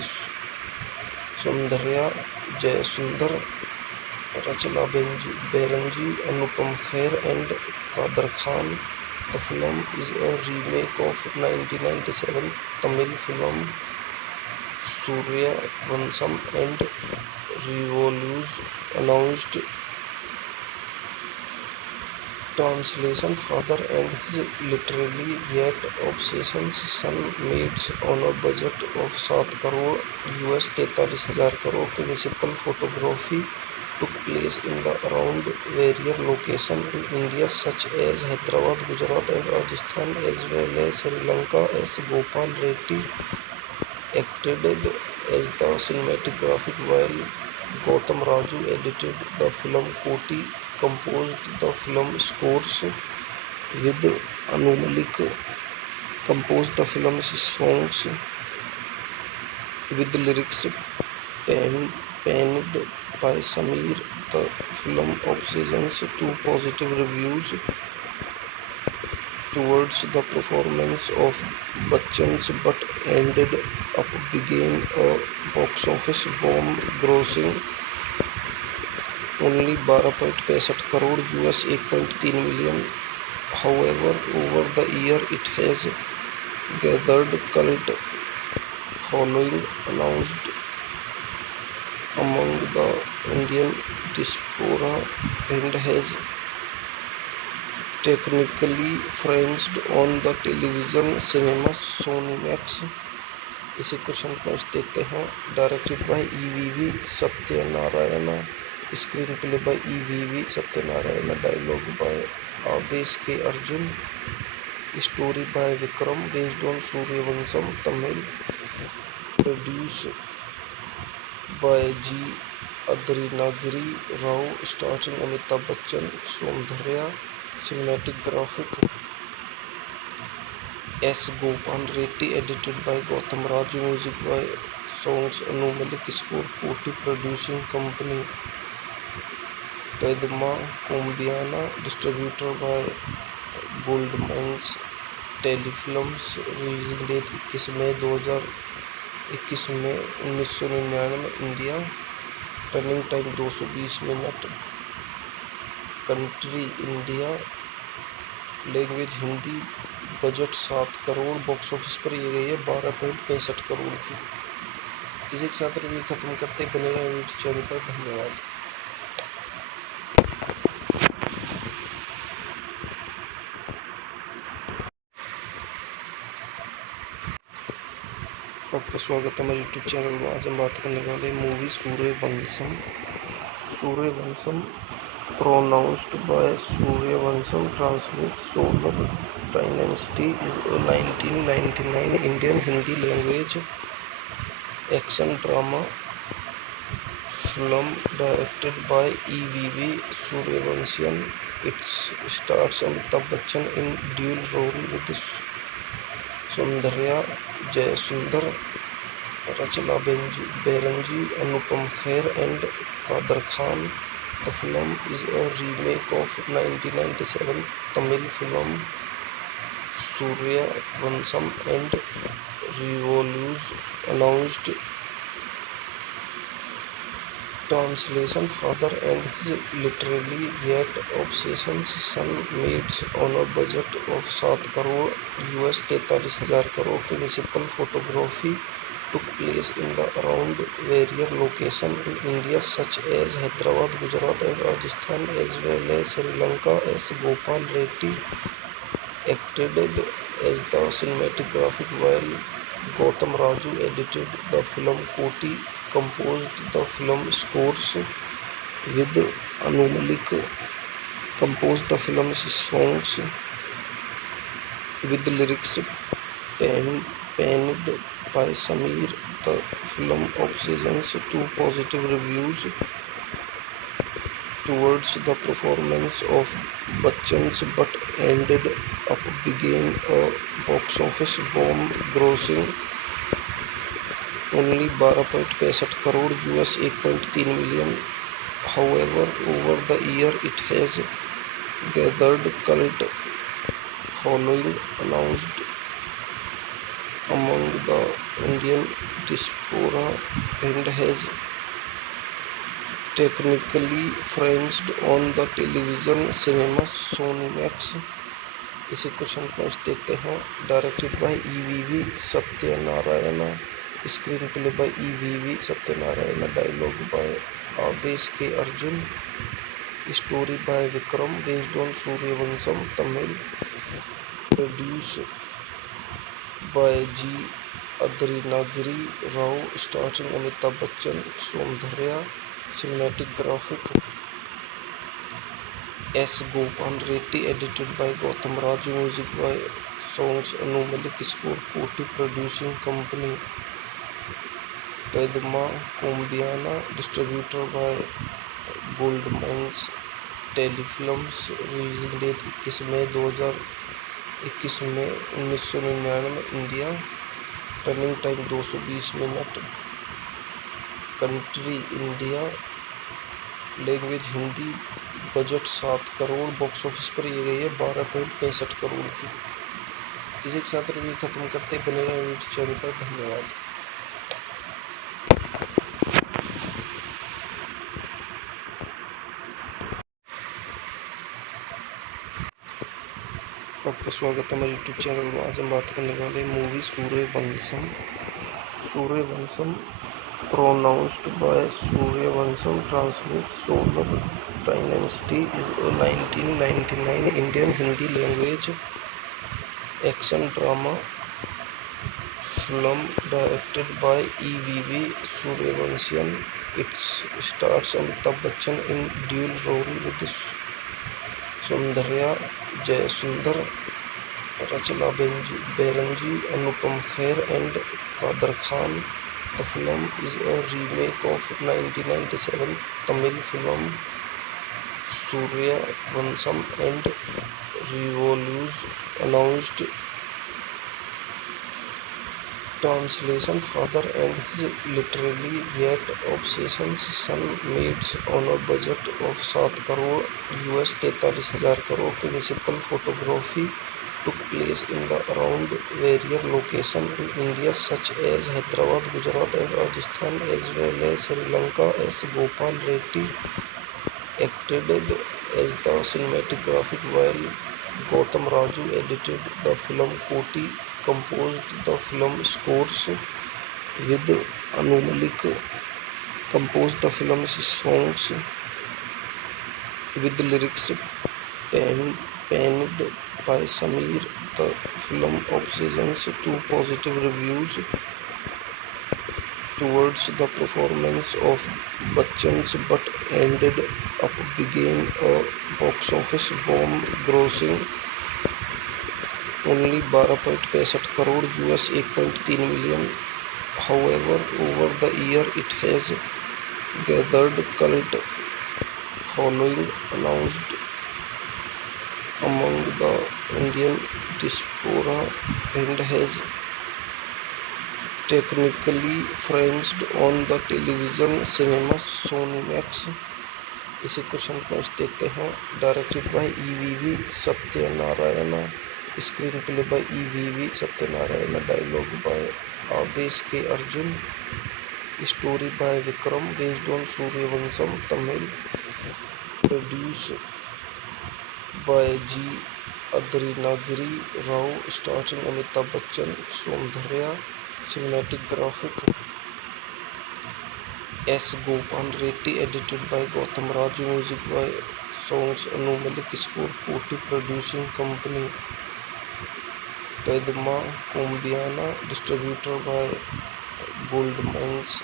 Soundharya Jayasundar, Rachna Banerjee, Anupam Kher and Kader Khan. The film is a remake of 1997 Tamil film Surya Vansam and Revolves announced. Translation: Father and his literary yet obsessions son meets on a budget of 7 crore US 43,000 crore. Principal photography took place in the around various locations in India such as Hyderabad, Gujarat and Rajasthan as well as Sri Lanka. S. Gopal Reddy acted as the cinematographic while Gautam Raju edited the film. Koti composed the film scores with Anu Malik composed the film's songs with lyrics penned by Sameer. The film obtains two positive reviews towards the performance of Bachchan but ended up being a box office bomb, grossing only 12.65 crore US 8.3 million. However, over the year it has gathered cult following, announced among the Indian diaspora, and has technically franchised on the television cinema Sony Max. इसे question points देखते हैं. Directed by EVV Satyanarayana, screenplay by EVV Satyanarayana, dialogue by Adesh K Arjun, story by Vikram, based on Sooryavansham Tamil, produce by G Adrinagiri Rao, starting Amitabh Bachchan, Soundarya, cinematographic S. Gopal Reddy, edited by Gautam Raju, music by songs Anu Malik, score Koti, producing company Padma Kombiana, distributor by Goldmines Telefilms, releasing date 21 मई 2021 में 1999 India, running time 220 minute, country India, language Hindi, budget 7 crore, box office पर ये गई है 12.65 करोड़ की. इसी के साथ review खत्म करते, बने रहे यूट्यूब चैनल पर. धन्यवाद. आपका स्वागत है हमारे यूट्यूब चैनल में. आज हम बात करने वाले movie Sooryavansham. Sooryavansham pronounced by Suryavansham, translates Solar Dynasty, is a 1999 Indian Hindi language action drama film directed by E.V.V. Suryavansham. It stars Amitabh Bachchan in dual role with Soundarya Jayasundar, Rachna Banerjee, Anupam Kher and Kader Khan. The film is a remake of 1997 Tamil film Surya Vansam and Revolves, announced. Translation: Father and his literary yet obsessions son meets on a budget of 7 crore US 43,000 crore. Principal photography took place in the around various locations in India such as Hyderabad, Gujarat and Rajasthan as well as Sri Lanka. S. Gopal Reddy acted as the cinematographic while Gautam Raju edited the film. Koti composed the film scores with Anu Malik composed the film's songs with lyrics penned by Sameer. The film obtains two positive reviews towards the performance of Bachchan but ended up being a box office bomb, grossing only 12.65 crore US 8.3 million. However, over the year it has gathered cult following, announced among the Indian diaspora, and has technically franchised on the television cinema Sonimax। इसे question points देखते हैं। Directed by EVV Satyanarayana, screenplay by EVV Satyanarayana, dialogue by Adesh K Arjun, story by Vikram, based on Sooryavansham Tamil, produce by G Adrinagiri Rao, starting Amitabh Bachchan, Soundarya, cinematic graphic S Gopal Reddy, edited by Gautam Raju, music by songs Anu Malik, score Koti, producing company पैदमा कोम्बियाना, distributor by Goldmines Telefilms, releasing date 21 मई 2021 में 1999 India, running time 220 minute, country India, language Hindi, budget 7 crore, box office पर ये गई है 12.65 करोड़ की। इसी के साथ रिव्यू खत्म करते बने रहे यूट्यूब चैनल पर। धन्यवाद। आपका स्वागत है हमारे यूट्यूब चैनल में। आज हम बात करने वाले movie Sooryavansham. Sooryavansham pronounced by Sooryavansham, translate solar dynasty, is a 1999 Indian Hindi language action drama film directed by EVV सूर्यवंशियन। It's stars Amitabh Bachchan in dual role with Soundarya Jayasundar, Rachana Banerjee, Anupam Kher and Kader Khan. The film is a remake of 1997 Tamil film Suryavansham and revolves announced translation father and his literary yet obsessions son meets on a budget of 7 crore US 43,000 crore। Principal photography took place in the around various locations in India such as Hyderabad, Gujarat and Rajasthan as well as Sri Lanka। S. Gopal Reddy acted as the cinematic graphic while Gautam Raju edited the film। Koti composed the film scores with Anu Malik composed the film's songs with lyrics penned by Sameer। The film obtains 2 positive reviews towards the performance of Bachchan but ended up being a box office bomb, grossing only 12.65 crore US 8.3 million। However, over the year it has gathered cult following, announced among the Indian diaspora, and has technically franchised on the television cinema Sonimax। इसे question points देखते हैं। Directed by EVV Satyanarayana, screenplay by EVV Satyanarayana, dialogue by Adesh K Arjun, story by Vikram, based on Sooryavansham Tamil, produce by G Adrinagiri Rao, starting Amitabh Bachchan, Soundarya, cinematic graphic S Gopal Reddy, edited by Gautam Raju, music by songs Anu Malik, score Koti, producing company पैदमा कोम्बियाना, distributor by Goldmines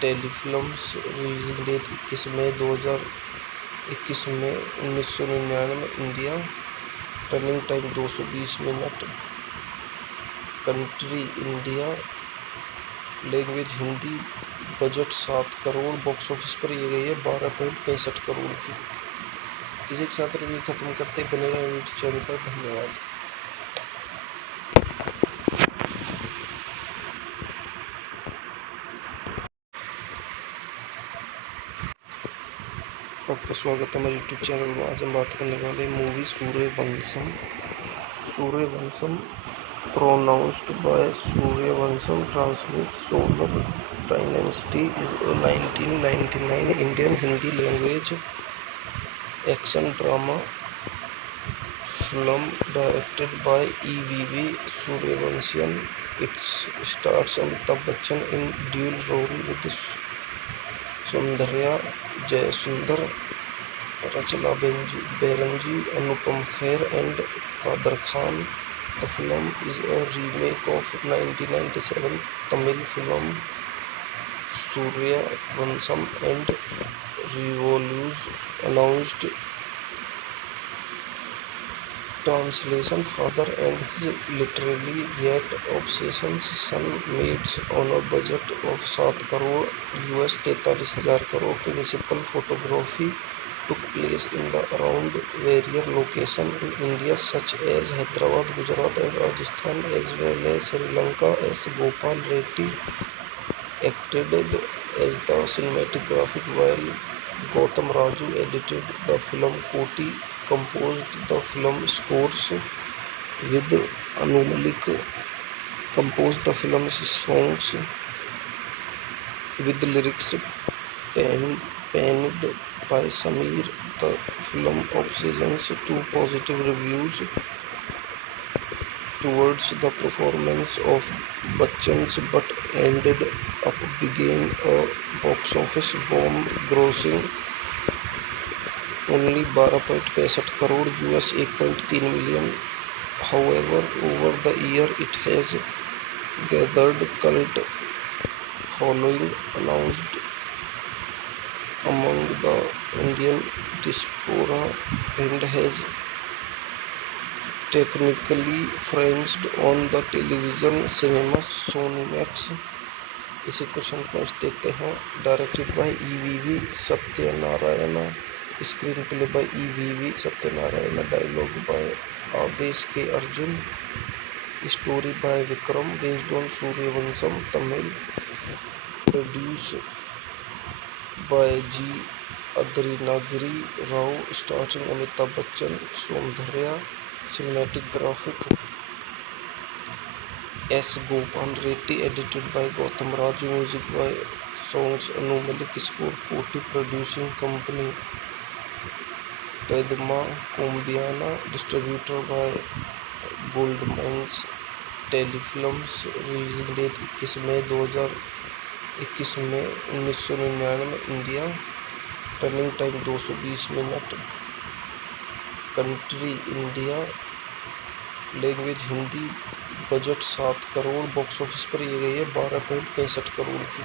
Telefilms, releasing date 21 मई 2021 में 1999 India, running time 220 minute, country India, language Hindi, budget 7 crore, box office पर ये गई है 12.65 करोड़ की। इसी के साथ रिव्यू खत्म करते बने रहे यूट्यूब चैनल पर। धन्यवाद। आपका स्वागत है हमारे यूट्यूब चैनल में। आज हम बात करने वाले movie Sooryavansham. Sooryavansham pronounced by Suryavansham, translates Solar Dynasty, is a 1999 Indian Hindi language action drama film directed by E.V.V. Suryavansham. It stars Amitabh Bachchan in dual role with Soundarya Jayasundar, Rachna Banerjee, Anupam Kher and Kader Khan. The film is a remake of 1997 Tamil film Suryavansham and Revolves announced translation. Father and his literary yet obsessions son meets on a budget of 7 crore US 43,000 crore. Principal photography took place in the around various locations in India such as Hyderabad, Gujarat and Rajasthan as well as Sri Lanka. S. Gopal Reddy acted as the cinematographic while Gautam Raju edited the film. Koti composed the film scores with Anu Malik composed the film's songs with lyrics penned by Sameer. The film obtained 2 positive reviews towards the performance of Bachchan but ended up being a box office bomb, grossing only 12.65 crore US 8.3 million. However, over the year it has gathered cult following, announced among the Indian diaspora, and has technically franchised on the television cinema Sonimax. इसी question points देखते हैं. Directed by E.V.V. Satyanarayana, screenplay by E.V.V. Satyanarayana, dialogue by Adesh K Arjun, story by Vikram, based on Sooryavansham, Tamil, produce by G. Adrinagiri Rao, starting Amitabh Bachchan, Soundarya, cinematographic S. Gopal Reddy, edited by Gautam Raju, music by songs Anu Malik, score Koti, producing company Padma Kombiana, distributor by Goldmans Telefilms, releasing date 21 मई 2021 में 1999 India, running time 220 minute, country India, language Hindi, budget 7 crore, box office पर ये गई है 12.65 करोड़ की.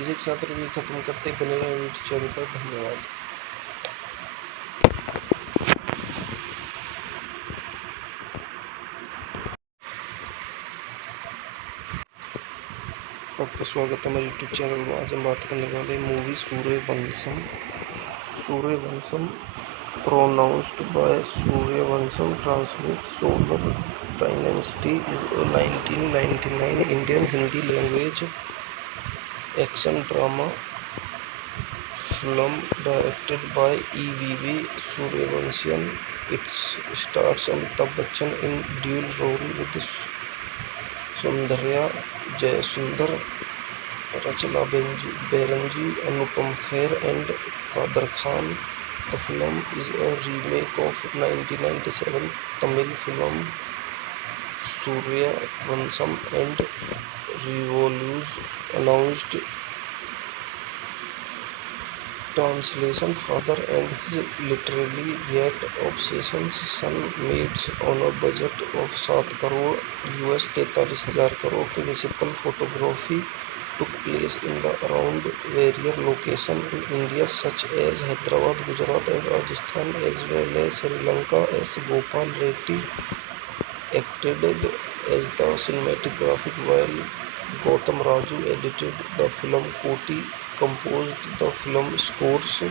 इसी के साथ review खत्म करते बने रहे यूट्यूब चैनल पर. धन्यवाद. आपका स्वागत है हमारे यूट्यूब चैनल में. आज हम बात करने वाले movie Sooryavansham. Sooryavansham pronounced by Suryavansham, translates Solar Dynasty, is a 1999 Indian Hindi language action drama film directed by E.V.V. Suryavansham. It stars Amitabh Bachchan in dual role with Soundarya Jayasundar, Rachna Banerjee, Anupam Kher and Kader Khan. The film is a remake of 1997 Tamil film Suryavansham and Revolves, announced translation. Father and his literary yet obsessions son meets on a budget of 7 crore US 43,000 crore. Principal photography took place in the around various locations in India such as Hyderabad, Gujarat and Rajasthan as well as Sri Lanka. S. Gopal Reddy acted as the cinematographic while Gautam Raju edited the film. Koti composed the film scores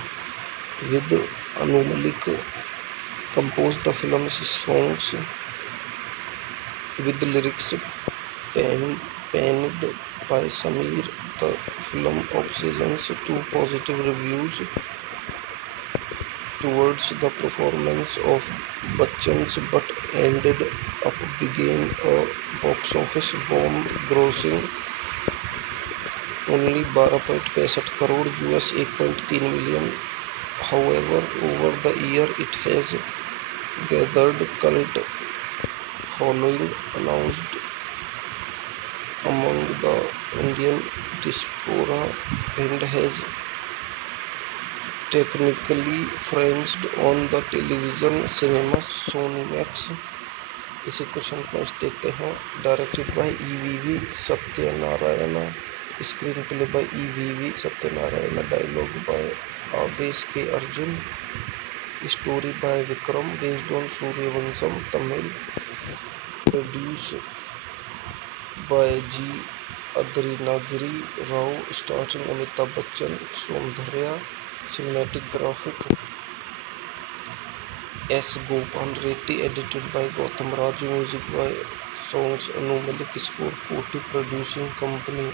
with Anu Malik composed the film's songs with lyrics penned by Sameer. The film obtained 2 positive reviews towards the performance of Bachchan's but ended up being a box office bomb, grossing only 12.65 crore US 8.3 million. However, over the year it has gathered cult following, announced among the Indian diaspora, and has technically frenched on the television cinema Sonimax. इसे question points देखते हैं। Directed by EVV Satyanarayana, screenplay by EVV Satyanarayana, dialogue by Adesh K Arjun, story by Vikram, based on Sooryavansham, Tamil, produce by G Adrinagiri Rao, starting Amitabh Bachchan, Soundarya, cinematic graphic S Gopal Reddy, edited by Gautam Raju, music by songs Anu Malik, score Koti, producing company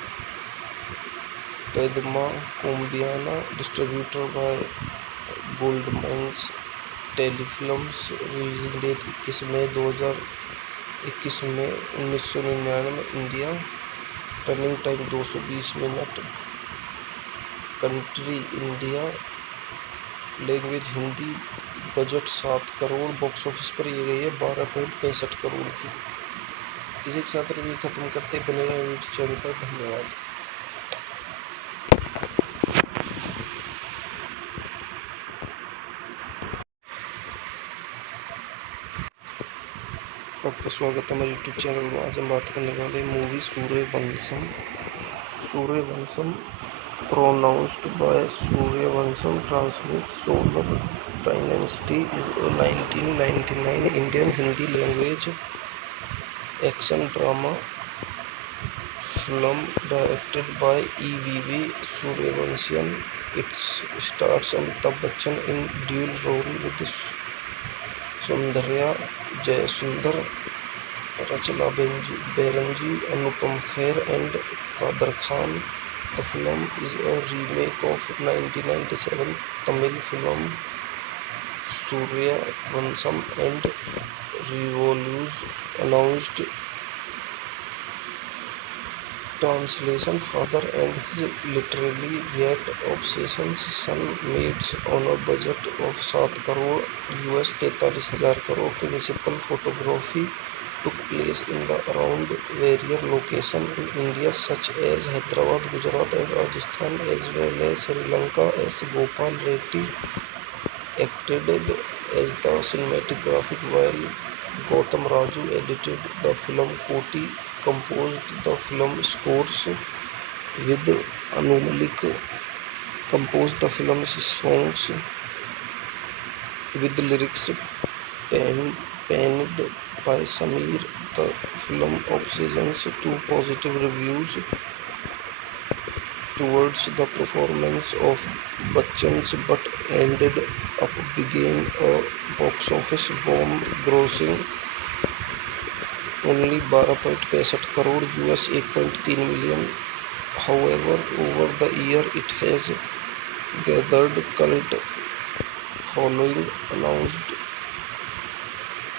पैदमा कोम्बियाना, distributor by gold mines Telefilms, releasing date 21 मई 2021 में 1999 India, running time 220 minute, country India, language Hindi, budget 7 crore, box office पर ये गई है 12.65 करोड़ की। इसी के साथ रिव्यू खत्म करते बने रहे यूट्यूब चैनल पर। धन्यवाद। आपका स्वागत है हमारे यूट्यूब चैनल में। आज हम बात करने वाले movie Sooryavansham. Sooryavansham pronounced by Suryavansham translates Solar Dynasty is a 1999 Indian Hindi language action drama film directed by E.V.V. Suryavansham. It stars Amitabh Bachchan in dual role with Soundarya Jayasundar, Rachna Banerjee, Anupam Kher and Kader Khan. The film is a remake of 1997 Tamil film Suryavansham and revolves announced translation. Father and his literary yet obsession's son meets on a budget of 7 crore US 43,000 crore. Principal photography took place in the around various locations in India such as Hyderabad, Gujarat and Rajasthan as well as Sri Lanka. S. Gopal Reddy acted as the cinematic graphic while Gautam Raju edited the film. Koti composed the film scores with Anu Malik composed the film's songs with lyrics penned by Sameer. The film obtains 2 positive reviews towards the performance of Bachchan's but ended up being a box office bomb, grossing only 12.65 crore US 8.3 million. However, over the year it has gathered cult following, announced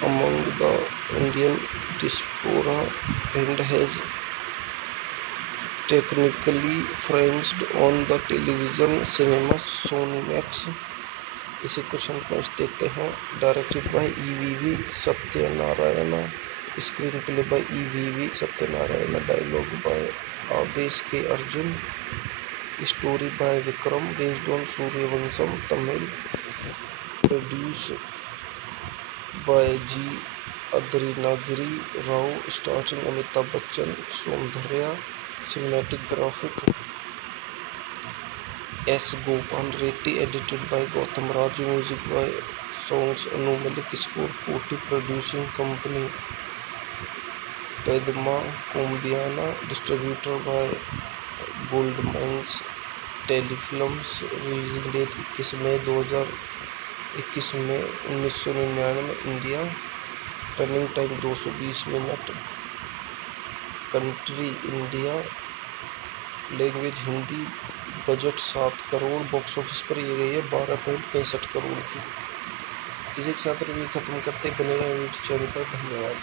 among the Indian diaspora, and has technically frenched on the television cinema Sonimax. इसे question points देखते हैं। Directed by EVV Satyanarayana, screenplay by EVV Satyanarayana, dialogue by Adesh K Arjun, story by Vikram, based on Sooryavansham, Tamil, produce by G Adrinagiri Rao, starting Amitabh Bachchan, Soundarya, cinematic graphic S Gopal Reddy, edited by Gautam Raju, music by songs Anu Malik, score Koti, producing company पैदमा कोम्बियाना, distributor by gold mines Telefilms, releasing date 21 मई 2021 में 1999 India, running time 220 minute, country India, language Hindi budget 7 crore, box office पर ये गई है 12.65 करोड़ की। इसी के साथ रिव्यू खत्म करते, बने रहे यूट्यूब चैनल पर। धन्यवाद।